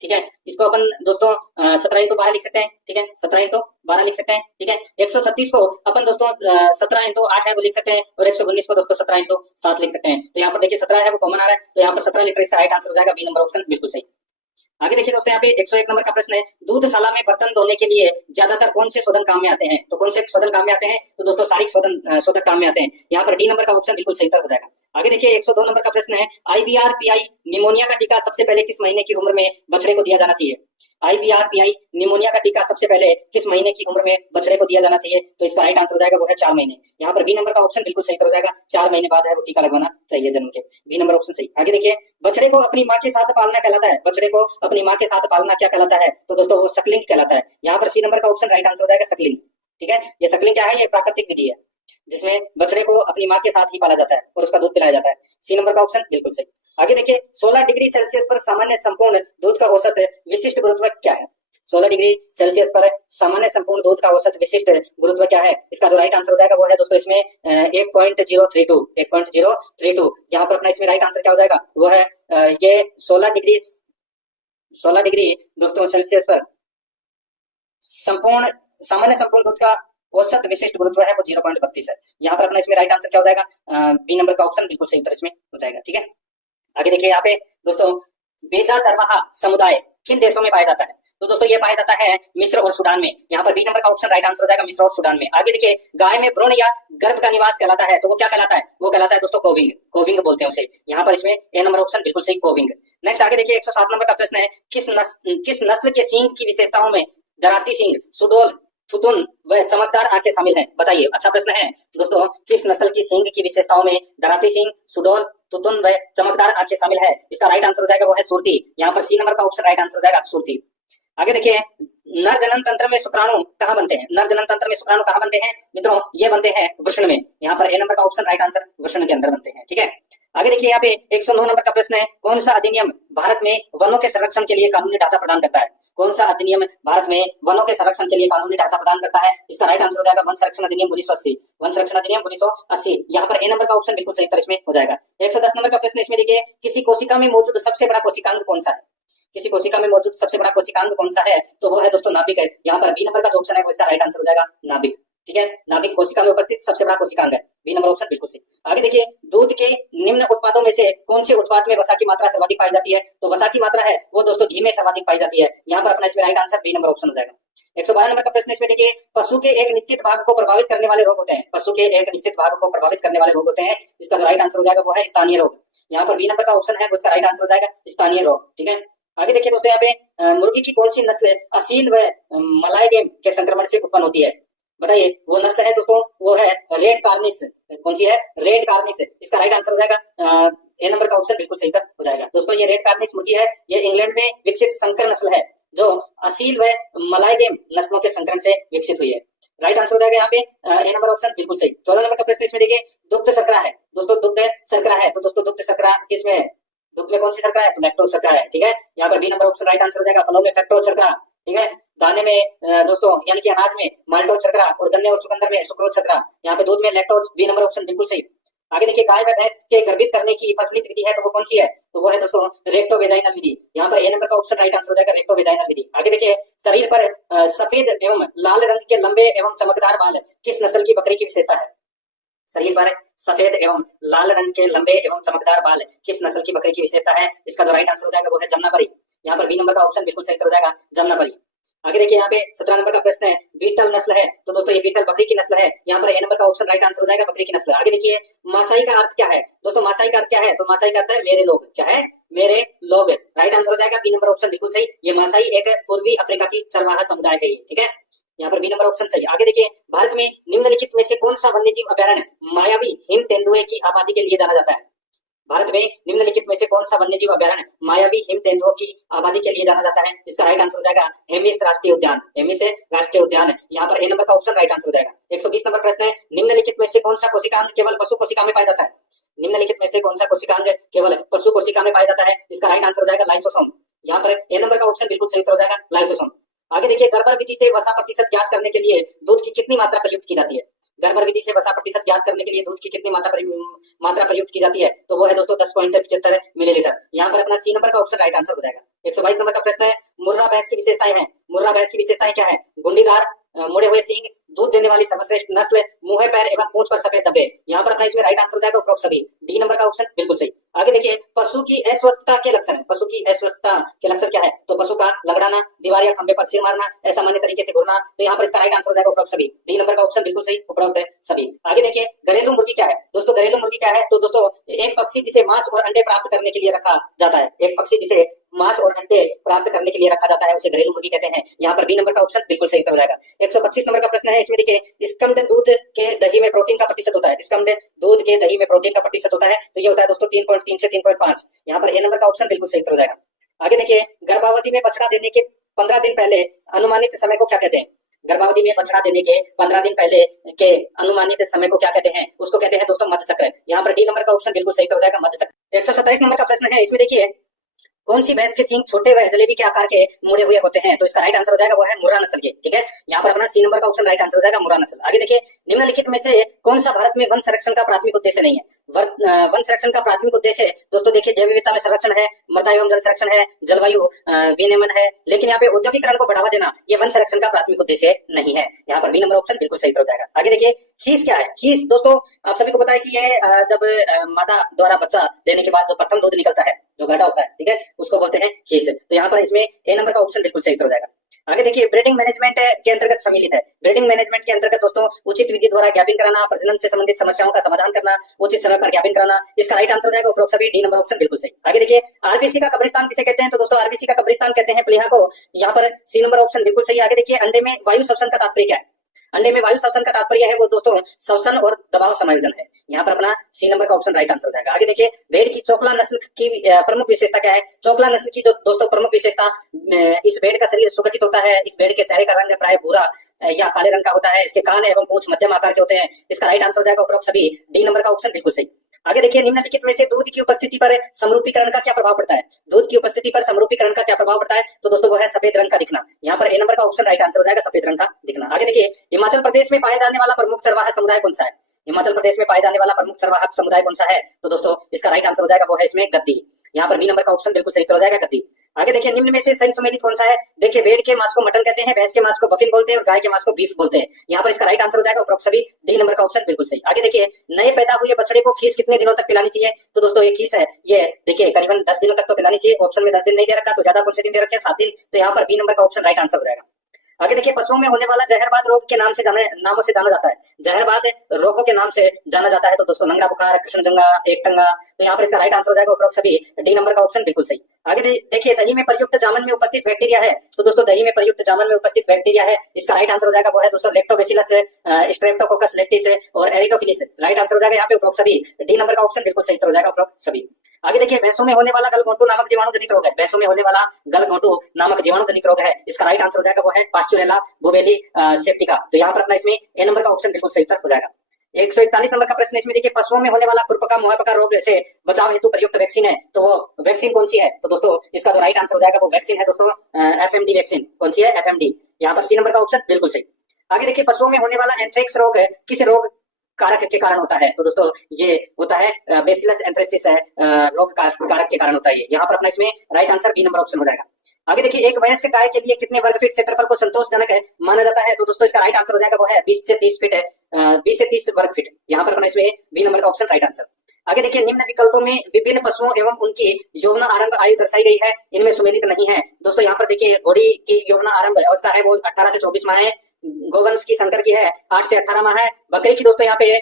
ठीक है। इसको अपन दोस्तों 17 इंटू 12 लिख सकते हैं, ठीक है, 17 इंटू 12 लिख सकते हैं, ठीक है। 136 को अपन दोस्तों 17 इंटू 8 है वो लिख सकते हैं, और 119 को दोस्तों 17 इंटू 7 लिख सकते हैं। तो यहाँ पर देखिए 17 है वो कॉमन आ रहा है, तो यहाँ पर 17 लीटर इसका राइट आंसर हो जाएगा, बी नंबर ऑप्शन बिल्कुल सही। आगे देखिए दोस्तों, यहाँ पे 101 नंबर का प्रश्न है, दूधशाला में बर्तन धोने के लिए ज्यादातर कौन से शोधन काम में आते हैं? तो कौन से शोधन काम में आते हैं? तो दोस्तों सारी शोधक काम में आते हैं। यहाँ पर डी नंबर का ऑप्शन बिल्कुल सही उत्तर हो जाएगा। आगे देखिए 102 नंबर का प्रश्न है, IBR-PI निमोनिया का टीका सबसे पहले किस महीने की उम्र में बछड़े को दिया जाना चाहिए? IBR-PI निमोनिया का टीका सबसे पहले किस महीने की उम्र में बछड़े को दिया जाना चाहिए? तो इसका राइट आंसर हो जाएगा वो है 4 महीने। यहाँ पर बी नंबर का ऑप्शन बिल्कुल सही हो जाएगा, 4 महीने बाद है वो टीका लगवाना चाहिए जन्म के, बी नंबर ऑप्शन सही। आगे देखिए, बछड़े को अपनी माँ के साथ पालना कहलाता है, बछड़े को अपनी माँ के साथ पालना क्या कहलाता है? तो दोस्तों वो सकलिंग कहलाता है। यहाँ पर सी नंबर का ऑप्शन राइट आंसर हो जाएगा सकलिंग, ठीक है। ये सकलिंग क्या है? ये प्राकृतिक विधि है जिसमें बछड़े को अपनी माँ के साथ ही पाला जाता है और उसका दूध पिलाया जाता है। सी नंबर का ऑप्शन बिल्कुल सही। आगे देखिए, 16 डिग्री सेल्सियस पर सामान्य संपूर्ण दूध का औसत विशिष्ट गुरुत्व क्या है? 16 डिग्री सेल्सियस पर सामान्य संपूर्ण दूध का औसत विशिष्ट गुरुत्व क्या है? इसका जो राइट आंसर हो जाएगा वो है दोस्तों इसमें 1.032। यहाँ पर अपना इसमें राइट आंसर क्या हो जाएगा? वो है ये 16 डिग्री दोस्तों सेल्सियस पर सामान्य संपूर्ण दूध का औसत विशिष्ट गुरुत्व है वो 0.32 है। यहाँ पर अपना इसमें राइट आंसर क्या हो जाएगा? बी नंबर का ऑप्शन बिल्कुल सही उत्तर इसमें हो जाएगा, ठीक है। आगे देखिए, यहाँ पे दोस्तों बेदा चरवाहा समुदाय किन देशों में पाया जाता है? तो दोस्तों ये पाया जाता है मिस्र और सूडान में। यहाँ पर बी नंबर का ऑप्शन राइट आंसर हो जाएगा मिस्र और सूडान में। आगे देखिए, गाय में भ्रूण या गर्भ का निवास कहलाता है, तो वो क्या कहलाता है? वो कहलाता है दोस्तों कोविंग, कोविंग बोलते हैं उसे। यहाँ पर इसमें ए नंबर ऑप्शन बिल्कुल सही, कोविंग। नेक्स्ट आगे देखिए, 107 नंबर का प्रश्न है, किस नस्ल के सींग की विशेषताओं में दराती सींग, सुडोल, थुतुन व चमकदार आंखें शामिल हैं? बताइए, अच्छा प्रश्न है दोस्तों। किस नस्ल की सींग की विशेषताओं में दराती सींग, सुडोल, तुतुन व चमकदार आंखें शामिल है? इसका राइट आंसर हो जाएगा वो है सुरती। यहाँ पर सी नंबर का ऑप्शन राइट आंसर हो जाएगा सुरती। आगे देखिए, नर जनन तंत्र में शुक्राणु कहाँ बनते हैं? नर जनन तंत्र में शुक्राणु कहाँ बनते हैं मित्रों? ये बनते हैं वृषण में। यहाँ पर ए नंबर का ऑप्शन राइट आंसर वृषण के अंदर बनते हैं, ठीक है। आगे देखिए, यहाँ पे 109 नंबर का प्रश्न है, कौन सा अधिनियम भारत में वनों के संरक्षण के लिए कानूनी ढांचा प्रदान करता है? कौन सा अधिनियम भारत में वनों के संरक्षण के लिए कानूनी ढांचा प्रदान करता है? इसका राइट आंसर हो जाएगा वन संरक्षण अधिनियम 1980, वन संरक्षण अधिनियम 1980। यहाँ पर ए नंबर का ऑप्शन बिल्कुल सही उत्तर इसमें हो जाएगा। 110 नंबर का प्रश्न इसमें देखिए, किसी कोशिका में मौजूद सबसे बड़ा कोशिकांग कौन सा है? किसी कोशिका में मौजूद सबसे बड़ा कोशिकांग कौन सा है? तो वो है दोस्तों नाभिक है। यहाँ पर बी नंबर का जो ऑप्शन है वो इसका राइट आंसर हो जाएगा नाभिक, ठीक है। नाभिक कोशिका में उपस्थित सबसे बड़ा कोशिकांग है, बी नंबर ऑप्शन बिल्कुल सही। आगे देखिए, दूध के निम्न उत्पादों में से कौन से उत्पाद में वसा की मात्रा सर्वाधिक पाई जाती है? तो वसा की मात्रा है वो दोस्तों घी में सर्वाधिक पाई जाती है। यहाँ पर अपना इसमें right answer B number option हो जाएगा। 112 नंबर का प्रश्न इसमें देखिए, पशु के एक निश्चित भाग को प्रभावित करने वाले रोग होते हैं, पशु के एक निश्चित भाग को प्रभावित करने वाले रोग होते हैं। इसका जो राइट आंसर हो जाएगा वो है स्थानीय रोग। यहाँ पर बी नंबर का ऑप्शन है वो इसका राइट आंसर हो जाएगा स्थानीय रोग, ठीक है। आगे देखिए दोस्तों, यहाँ पे मुर्गी की कौन सी नस्ल असील व मलाई गेम के संक्रमण से उत्पन्न होती है? बताइए, वो नस्ल है दोस्तों वो है रेड कार्निस। कौन सी है? Red Cornish. इसका राइट आंसर हो जाएगा ए नंबर का ऑप्शन बिल्कुल सही हो जाएगा। दोस्तों ये रेड कार्निस मुर्गी है, ये इंग्लैंड में विकसित संकर नस्ल है जो असील व मलाई गेम नस्लों के संकरण से विकसित हुई है। राइट आंसर हो जाएगा यहाँ पे ए नंबर ऑप्शन बिल्कुल सही। 14 नंबर का प्रश्न इसमें देखिए, दुग्ध शर्करा है दोस्तों, दुग्ध शर्करा है, तो दोस्तों दुग्ध शर्करा किसमें है? दुग्ध में कौन सी शर्करा है? तो लैक्टोज शर्करा है, ठीक है। यहाँ पर B number option right answer हो जाएगा, फलों में फ्रक्टोज शर्करा, ठीक है। दाने में दोस्तों यानी कि अनाज में माल्टोज शर्करा और गन्ने और चुकंदर में सुक्रोज शर्करा। यहाँ पे दूध में लैक्टोज, बी नंबर ऑप्शन बिल्कुल सही। आगे देखिए, गाय व भैंस के गर्भित करने की प्रचलित विधि है तो वो कौन सी है? तो वो है दोस्तों रेक्टो वेजाइनल विधि। यहाँ पर ए नंबर का ऑप्शन राइट आंसर हो जाएगा रेक्टो वेजाइनल विधि। आगे देखिए, शरीर पर सफेद एवं लाल रंग के लंबे एवं चमकदार बाल किस नस्ल की बकरी की विशेषता है? शरीर पर सफेद एवं लाल रंग के लंबे एवं चमकदार बाल किस नस्ल की बकरी की विशेषता है? इसका जो राइट आंसर हो जाएगा वो है जमनापरी। यहाँ पर बी नंबर का ऑप्शन बिल्कुल सही हो जाएगा जमनापरी। आगे देखिए, यहाँ पे 17 नंबर का प्रश्न है, बीटल नस्ल है तो दोस्तों ये बीटल बकरी की नस्ल है। यहाँ पर ए नंबर का ऑप्शन राइट आंसर हो जाएगा बकरी की नस्ल। आगे देखिए, मासाई का अर्थ क्या है? दोस्तों मासाई का अर्थ क्या है? तो मासाई का अर्थ है मेरे लोग। क्या है? मेरे लोग। राइट आंसर हो जाएगा बी नंबर ऑप्शन बिल्कुल सही। ये मासाई एक पूर्वी अफ्रीका की चरवाहा समुदाय है, ठीक है। यहाँ पर बी नंबर ऑप्शन सही। आगे देखिए, भारत में निम्नलिखित में से कौन सा वन्यजीव अभयारण्य मायावी हिम तेंदुए की आबादी के लिए जाना जाता है? भारत में निम्नलिखित में से कौन सा वन्यजीव अभयारण्य मायावी हिम तेंदुओं की आबादी के लिए जाना जाता है? इसका राइट आंसर हो जाएगा हेमिस राष्ट्रीय उद्यान, हेमिस राष्ट्रीय उद्यान। यहाँ पर ए नंबर का ऑप्शन राइट आंसर हो जाएगा। 120 नंबर प्रश्न है, निम्नलिखित में से कौन सा कोशिकांग केवल पशु कोशिका में पाया जाता है? निम्नलिखित में से कौन सा कोशिकांग केवल पशु कोशिका में पाया जाता है? इसका राइट आंसर हो जाएगा लाइसोसोम। यहाँ पर ए नंबर का ऑप्शन बिल्कुल सही हो जाएगा लाइसोसोम। आगे देखिए, गर्भर विधि से वसा प्रतिशत ज्ञात करने के लिए दूध की कितनी मात्रा प्रयुक्त की जाती है? गर्भर विधि से वसा प्रतिशत ज्ञात करने के लिए दूध की कितनी मात्रा प्रयुक्त की जाती है, तो वो है दोस्तों 10.75 मिलीलीटर। यहाँ पर अपना सी नंबर का ऑप्शन राइट आंसर हो जाएगा। 122 नंबर का प्रश्न है, मुर्रा भैंस की विशेषताएं हैं। मुर्रा भैंस की विशेषताएं क्या है? गुंडीदार, मुड़े हुए सींग, दूध देने वाली सर्वश्रेष्ठ नस्ल, मुंह पैर एवं पूंछ पर सफेद धब्बे। यहाँ पर अपना इसमें राइट आंसर हो जाएगा उपरोक्त सभी। डी नंबर का ऑप्शन बिल्कुल सही। आगे देखिए, पशु की अस्वस्थता के लक्षण। पशु की अस्वस्थता के लक्षण क्या है? तो पशु का लगड़ाना, दीवार या खंबे पर सिर मारना, असामान्य तरीके से घूरना। तो यहाँ पर इसका राइट आंसर हो जाएगा उपरोक्त सभी। डी नंबर का ऑप्शन बिल्कुल सही, उपरोक्त सभी। आगे देखिए, घरेलू मुर्गी क्या है? दोस्तों घरेलू मुर्गी क्या है? तो दोस्तों एक पक्षी जिसे मांस और अंडे प्राप्त करने के लिए रखा जाता है। एक पक्षी जिसे मांस और अंडे प्राप्त करने के लिए रखा जाता है उसे घरेलू मुर्गी कहते हैं। यहाँ पर बी नंबर का ऑप्शन बिल्कुल सही उत्तर हो जाएगा। 125 नंबर का प्रश्न है, इसमें देखिए, स्कम्ड दूध के दही में प्रोटीन का प्रतिशत होता है। स्कम्ड दूध के दही में प्रोटीन का प्रतिशत होता है, तो ये होता है दोस्तों 3.3 से 3.5। यहाँ पर ए नंबर का ऑप्शन बिल्कुल सही उत्तर हो जाएगा। आगे देखिए, गर्भावधि में बछड़ा देने के 15 दिन पहले अनुमानित समय को क्या कहते हैं? गर्भावधि में बछड़ा देने के 15 दिन पहले के अनुमानित समय को क्या कहते हैं? उसको कहते हैं दोस्तों मध्य चक्र। यहाँ पर डी नंबर का ऑप्शन बिल्कुल सही उत्तर हो जाएगा, मध्य चक्र। 127 नंबर का प्रश्न है, इसमें देखिए, कौन सी भैंस के सींग छोटे व जलेबी के आकार के मुड़े हुए होते हैं? तो इसका राइट आंसर हो जाएगा वो है मुर्रा नस्ल के। ठीक है, यहाँ पर अपना सी नंबर का ऑप्शन राइट आंसर हो जाएगा, मुर्रा नस्ल। आगे देखिए, निम्नलिखित में से कौन सा भारत में वन संरक्षण का प्राथमिक उद्देश्य नहीं है? वन संरक्षण का प्राथमिक उद्देश्य दोस्तों देखिए, जैव विविधता में संरक्षण है, मृदा एवं जल संरक्षण है, जलवायु विनियमन है, लेकिन यहाँ पे औद्योगिकरण को बढ़ावा देना ये वन संरक्षण का प्राथमिक उद्देश्य नहीं है। यहाँ पर बी नंबर ऑप्शन बिल्कुल सही हो जाएगा। आगे देखिए, खीस क्या है? खीस दोस्तों आप सभी को पता है कि ये जब मादा द्वारा बच्चा देने के बाद जो प्रथम दूध निकलता है, जो गाढ़ा होता है, ठीक है, उसको बोलते हैं खीस। तो यहाँ पर इसमें ए नंबर का ऑप्शन बिल्कुल सही हो जाएगा। आगे देखिए, ब्रीडिंग मैनेजमेंट के अंतर्गत सम्मिलित है। ब्रीडिंग मैनेजमेंट के अंतर्गत दोस्तों उचित विधि द्वारा ज्ञापन कराना, प्रजनन से संबंधित समस्याओं का समाधान करना, उचित समय पर ज्ञापन कराना, इसका राइट आंसर हो जाएगा उपरोक्त सभी। डी नंबर ऑप्शन बिल्कुल सही। आगे देखिए, आरबीसी का कब्रिस्तान किसे कहते हैं? तो दोस्तों आरबीसी का कब्रिस्तान कहते हैं प्लीहा को। यहाँ पर सी नंबर ऑप्शन बिल्कुल सही। आगे देखिए, अंडे में वायु श्वसन का तात्पर्य क्या है? अंडे में वायु श्वसन का तात्पर्य है वो दोस्तों श्वसन और दबाव समायोजन है। यहाँ पर अपना सी नंबर का ऑप्शन राइट आंसर हो जाएगा। आगे देखिए, भेड़ की चोकला नस्ल की प्रमुख विशेषता क्या है? चोकला नस्ल की जो दोस्तों प्रमुख विशेषता, इस भेड़ का शरीर सुगठित होता है, इस भेड़ के चेहरे का रंग प्राय भूरा या काले रंग का होता है, इसके कान एवं पूंछ मध्यम आकार के होते हैं। इसका राइट आंसर हो जाएगा उपरोक्त सभी। डी नंबर का ऑप्शन बिल्कुल सही। आगे देखिए, निम्नलिखित में से दूध की उपस्थिति पर समरूपीकरण का क्या प्रभाव पड़ता है? दूध की उपस्थिति पर समरूपीकरण का क्या प्रभाव पड़ता है? तो दोस्तों वो है सफेद रंग का दिखना। यहाँ पर ए नंबर का ऑप्शन राइट आंसर हो जाएगा, सफेद रंग का दिखना। आगे देखिए, हिमाचल प्रदेश में पाया जाने वाला प्रमुख चरवाहा समुदाय कौन सा है? हिमाचल प्रदेश में पाया जाने वाला प्रमुख चरवाहा समुदाय कौन सा है? तो दोस्तों इसका राइट आंसर हो जाएगा वो है इसमें गद्दी। यहाँ पर बी नंबर का ऑप्शन बिल्कुल सही हो जाएगा, गद्दी। आगे देखिए, निम्न में से सही सुमेलित कौन सा है? देखिए, भेड़ के मांस को मटन कहते हैं, भैंस के मांस को बफिन बोलते हैं और गाय के मांस को बीफ बोलते हैं। यहाँ पर इसका राइट आंसर हो जाएगा उपरोक्त सभी। डी नंबर का ऑप्शन बिल्कुल सही। आगे देखिए, नए पैदा हुए बछड़े को खीस कितने दिनों तक पिलानी चाहिए? तो दोस्तों ये खीस है, ये देखिए करीबन 10 दिनों तक तो पिलानी चाहिए। ऑप्शन में 10 दिन नहीं दे रखा, तो ज्यादा कौन से दिन दे रखे हैं? 7 दिन। तो यहाँ पर बी नंबर का ऑप्शन राइट आंसर हो जाएगा। आगे देखिए, पशुओं में होने वाला जहरबाद रोग के नामों से जाना जाता है। जहरबाद रोगों के नाम से जाना जाता है, तो दोस्तों लंगड़ा बुखार, कृष्णजंगा, एकटंगा। तो यहाँ पर इसका राइट आंसर हो जाएगा उपरोक्त सभी। डी नंबर का ऑप्शन बिल्कुल सही। आगे देखिए, दही में प्रयुक्त जामन में उपस्थित बैक्टीरिया है। तो दोस्तों दही में प्रयुक्त जामन में उपस्थित बैक्टीरिया है, इसका राइट आंसर हो जाएगा वो है दोस्तों लैक्टोबैसिलस, स्ट्रेप्टोकोकस लैक्टिस और एरिडोफिलिस। राइट आंसर हो जाएगा यहाँ पे उपरोक्त सभी। डी नंबर का ऑप्शन बिल्कुल सही हो जाएगा, उपरोक्त सभी। आगे देखिए, भैंसों में होने वाला गलघोंटू नामक जीवाणु जनित रोग है। भैंसों में होने वाला गलघोंटू नामक जीवाणु जनित रोग है, इसका राइट आंसर हो जाएगा वो है पास्चुरेला बुबेली सेप्टिका। तो यहाँ पर अपना इसमें ए नंबर का ऑप्शन बिल्कुल सही उत्तर हो जाएगा। 141 नंबर का प्रश्न इसमें देखिए, पशुओं में होने वाला खुरपका मुंहपका रोग से बचाव हेतु प्रयुक्त वैक्सीन है, तो वो वैक्सीन कौन सी है? तो दोस्तों इसका जो राइट आंसर हो जाएगा वो वैक्सीन है दोस्तों एफएमडी वैक्सीन। कौन सी है? एफएमडी। यहाँ पर सी नंबर का ऑप्शन बिल्कुल सही। आगे देखिए, पशुओं में होने वाला एंथ्रेक्स रोग किस रोग कारक के कारण होता है? तो दोस्तों ये होता है बेसिलस एंथ्रेसिस है, रोग कारक के कारण होता है। यहाँ पर अपना इसमें right answer B number option हो जाएगा। आगे देखिए, एक वयस्क गाय के लिए कितने वर्ग फीट क्षेत्रफल को संतोषजनक है माना जाता है? तो दोस्तों इसका राइट आंसर हो जाएगा वो है 20 से 30 फीट है, 20 से 30 वर्ग फीट। यहाँ पर अपना इसमें बी नंबर का ऑप्शन राइट आंसर। आगे देखिए, निम्न विकल्पों में विभिन्न पशुओं एवं उनकी यौवन आरंभ आयु दर्शाई गई है, इनमें सुमेलित नहीं है। दोस्तों यहाँ पर देखिए, घोड़ी की यौवन आरंभ अवस्था है वो 18 से 24 माह है, गोवंश की संकर की है 8 से 18 माह है, बकरी की दोस्तों यहाँ पे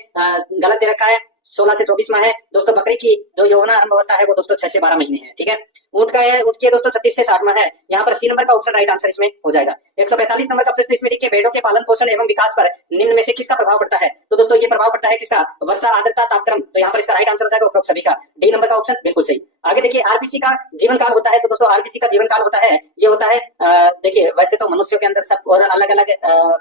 गलत दे रखा है 16 से 24 माह है। दोस्तों बकरी की जो यौवन आरंभ अवस्था है वो दोस्तों 6 से 12 महीने है। ठीक है, ऊंट का है, ऊंट की दोस्तों 36 से 60 माह है। यहाँ पर सी नंबर का ऑप्शन राइट आंसर इसमें हो जाएगा। 145 नंबर का प्रश्न इसमें देखिए, भेड़ों के पालन पोषण एवं विकास पर निम्न में से किसका प्रभाव पड़ता है? तो दोस्तों ये प्रभाव पड़ता है किसका? वर्षा, आर्द्रता, तापक्रम। तो यहाँ पर इसका राइट आंसर हो जाएगा उपरोक्त सभी का। डी नंबर का ऑप्शन बिल्कुल सही। आगे देखिए, आरबीसी का जीवन काल होता है, तो दोस्तों आरबीसी का जीवन काल होता है, ये होता है देखिए, वैसे तो मनुष्यों के अंदर सब और अलग अलग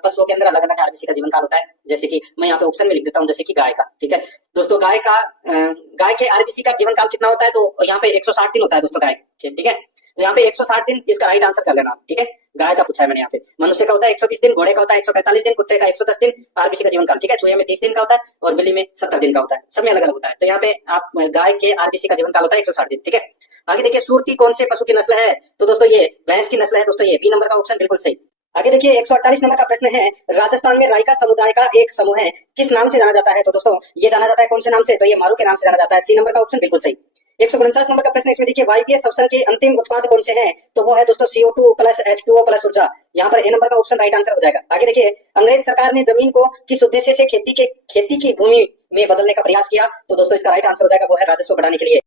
पशुओं के अंदर अलग अलग आरबीसी का जीवन काल होता है। जैसे कि मैं यहाँ पे ऑप्शन में लिख देता हूँ, जैसे कि गाय का। ठीक है दोस्तों, गाय के आरबीसी का जीवन काल कितना होता है? तो यहाँ पे 160 दिन होता है दोस्तों गाय के। ठीक है, तो यहाँ पे 160 दिन इसका राइट आंसर कर लेना। ठीक है, गाय का पूछा है मैंने यहाँ पे। मनुष्य का होता है 120 दिन, घोड़े का होता है 145 दिन, कुत्ते का 110 दिन, आरबीसी का जीवन काल, ठीक है। चूहे में 30 दिन का होता है और बिल्ली में 70 दिन का होता है, सब में अलग अलग होता है। तो यहाँ पे आप गाय के आरबीसी का जीवन काल होता है 160 दिन, ठीक है। आगे देखिए, सुरती कौन से पशु की नस्ल है? तो दोस्तों ये भैंस की नस्ल है दोस्तों, ये बी नंबर का ऑप्शन बिल्कुल सही। आगे देखिए 148 नंबर का प्रश्न है, राजस्थान में राइका समुदाय का एक समूह है, किस नाम से जाना जाता है? तो दोस्तों ये जाना जाता है कौन से नाम से? तो ये मारू के नाम से जाना जाता है, सी नंबर का ऑप्शन बिल्कुल सही। 149 नंबर का प्रश्न, इसमें देखिए वायवीय श्वसन के अंतिम उत्पाद कौन से हैं? तो वो है दोस्तों CO2 प्लस H2O प्लस ऊर्जा। यहाँ पर ए नंबर का ऑप्शन राइट आंसर हो जाएगा। आगे देखिए, अंग्रेज सरकार ने जमीन को किस उद्देश्य से खेती की भूमि में बदलने का प्रयास किया? तो दोस्तों इसका राइट आंसर हो जाएगा, वो है राजस्व बढ़ाने के लिए।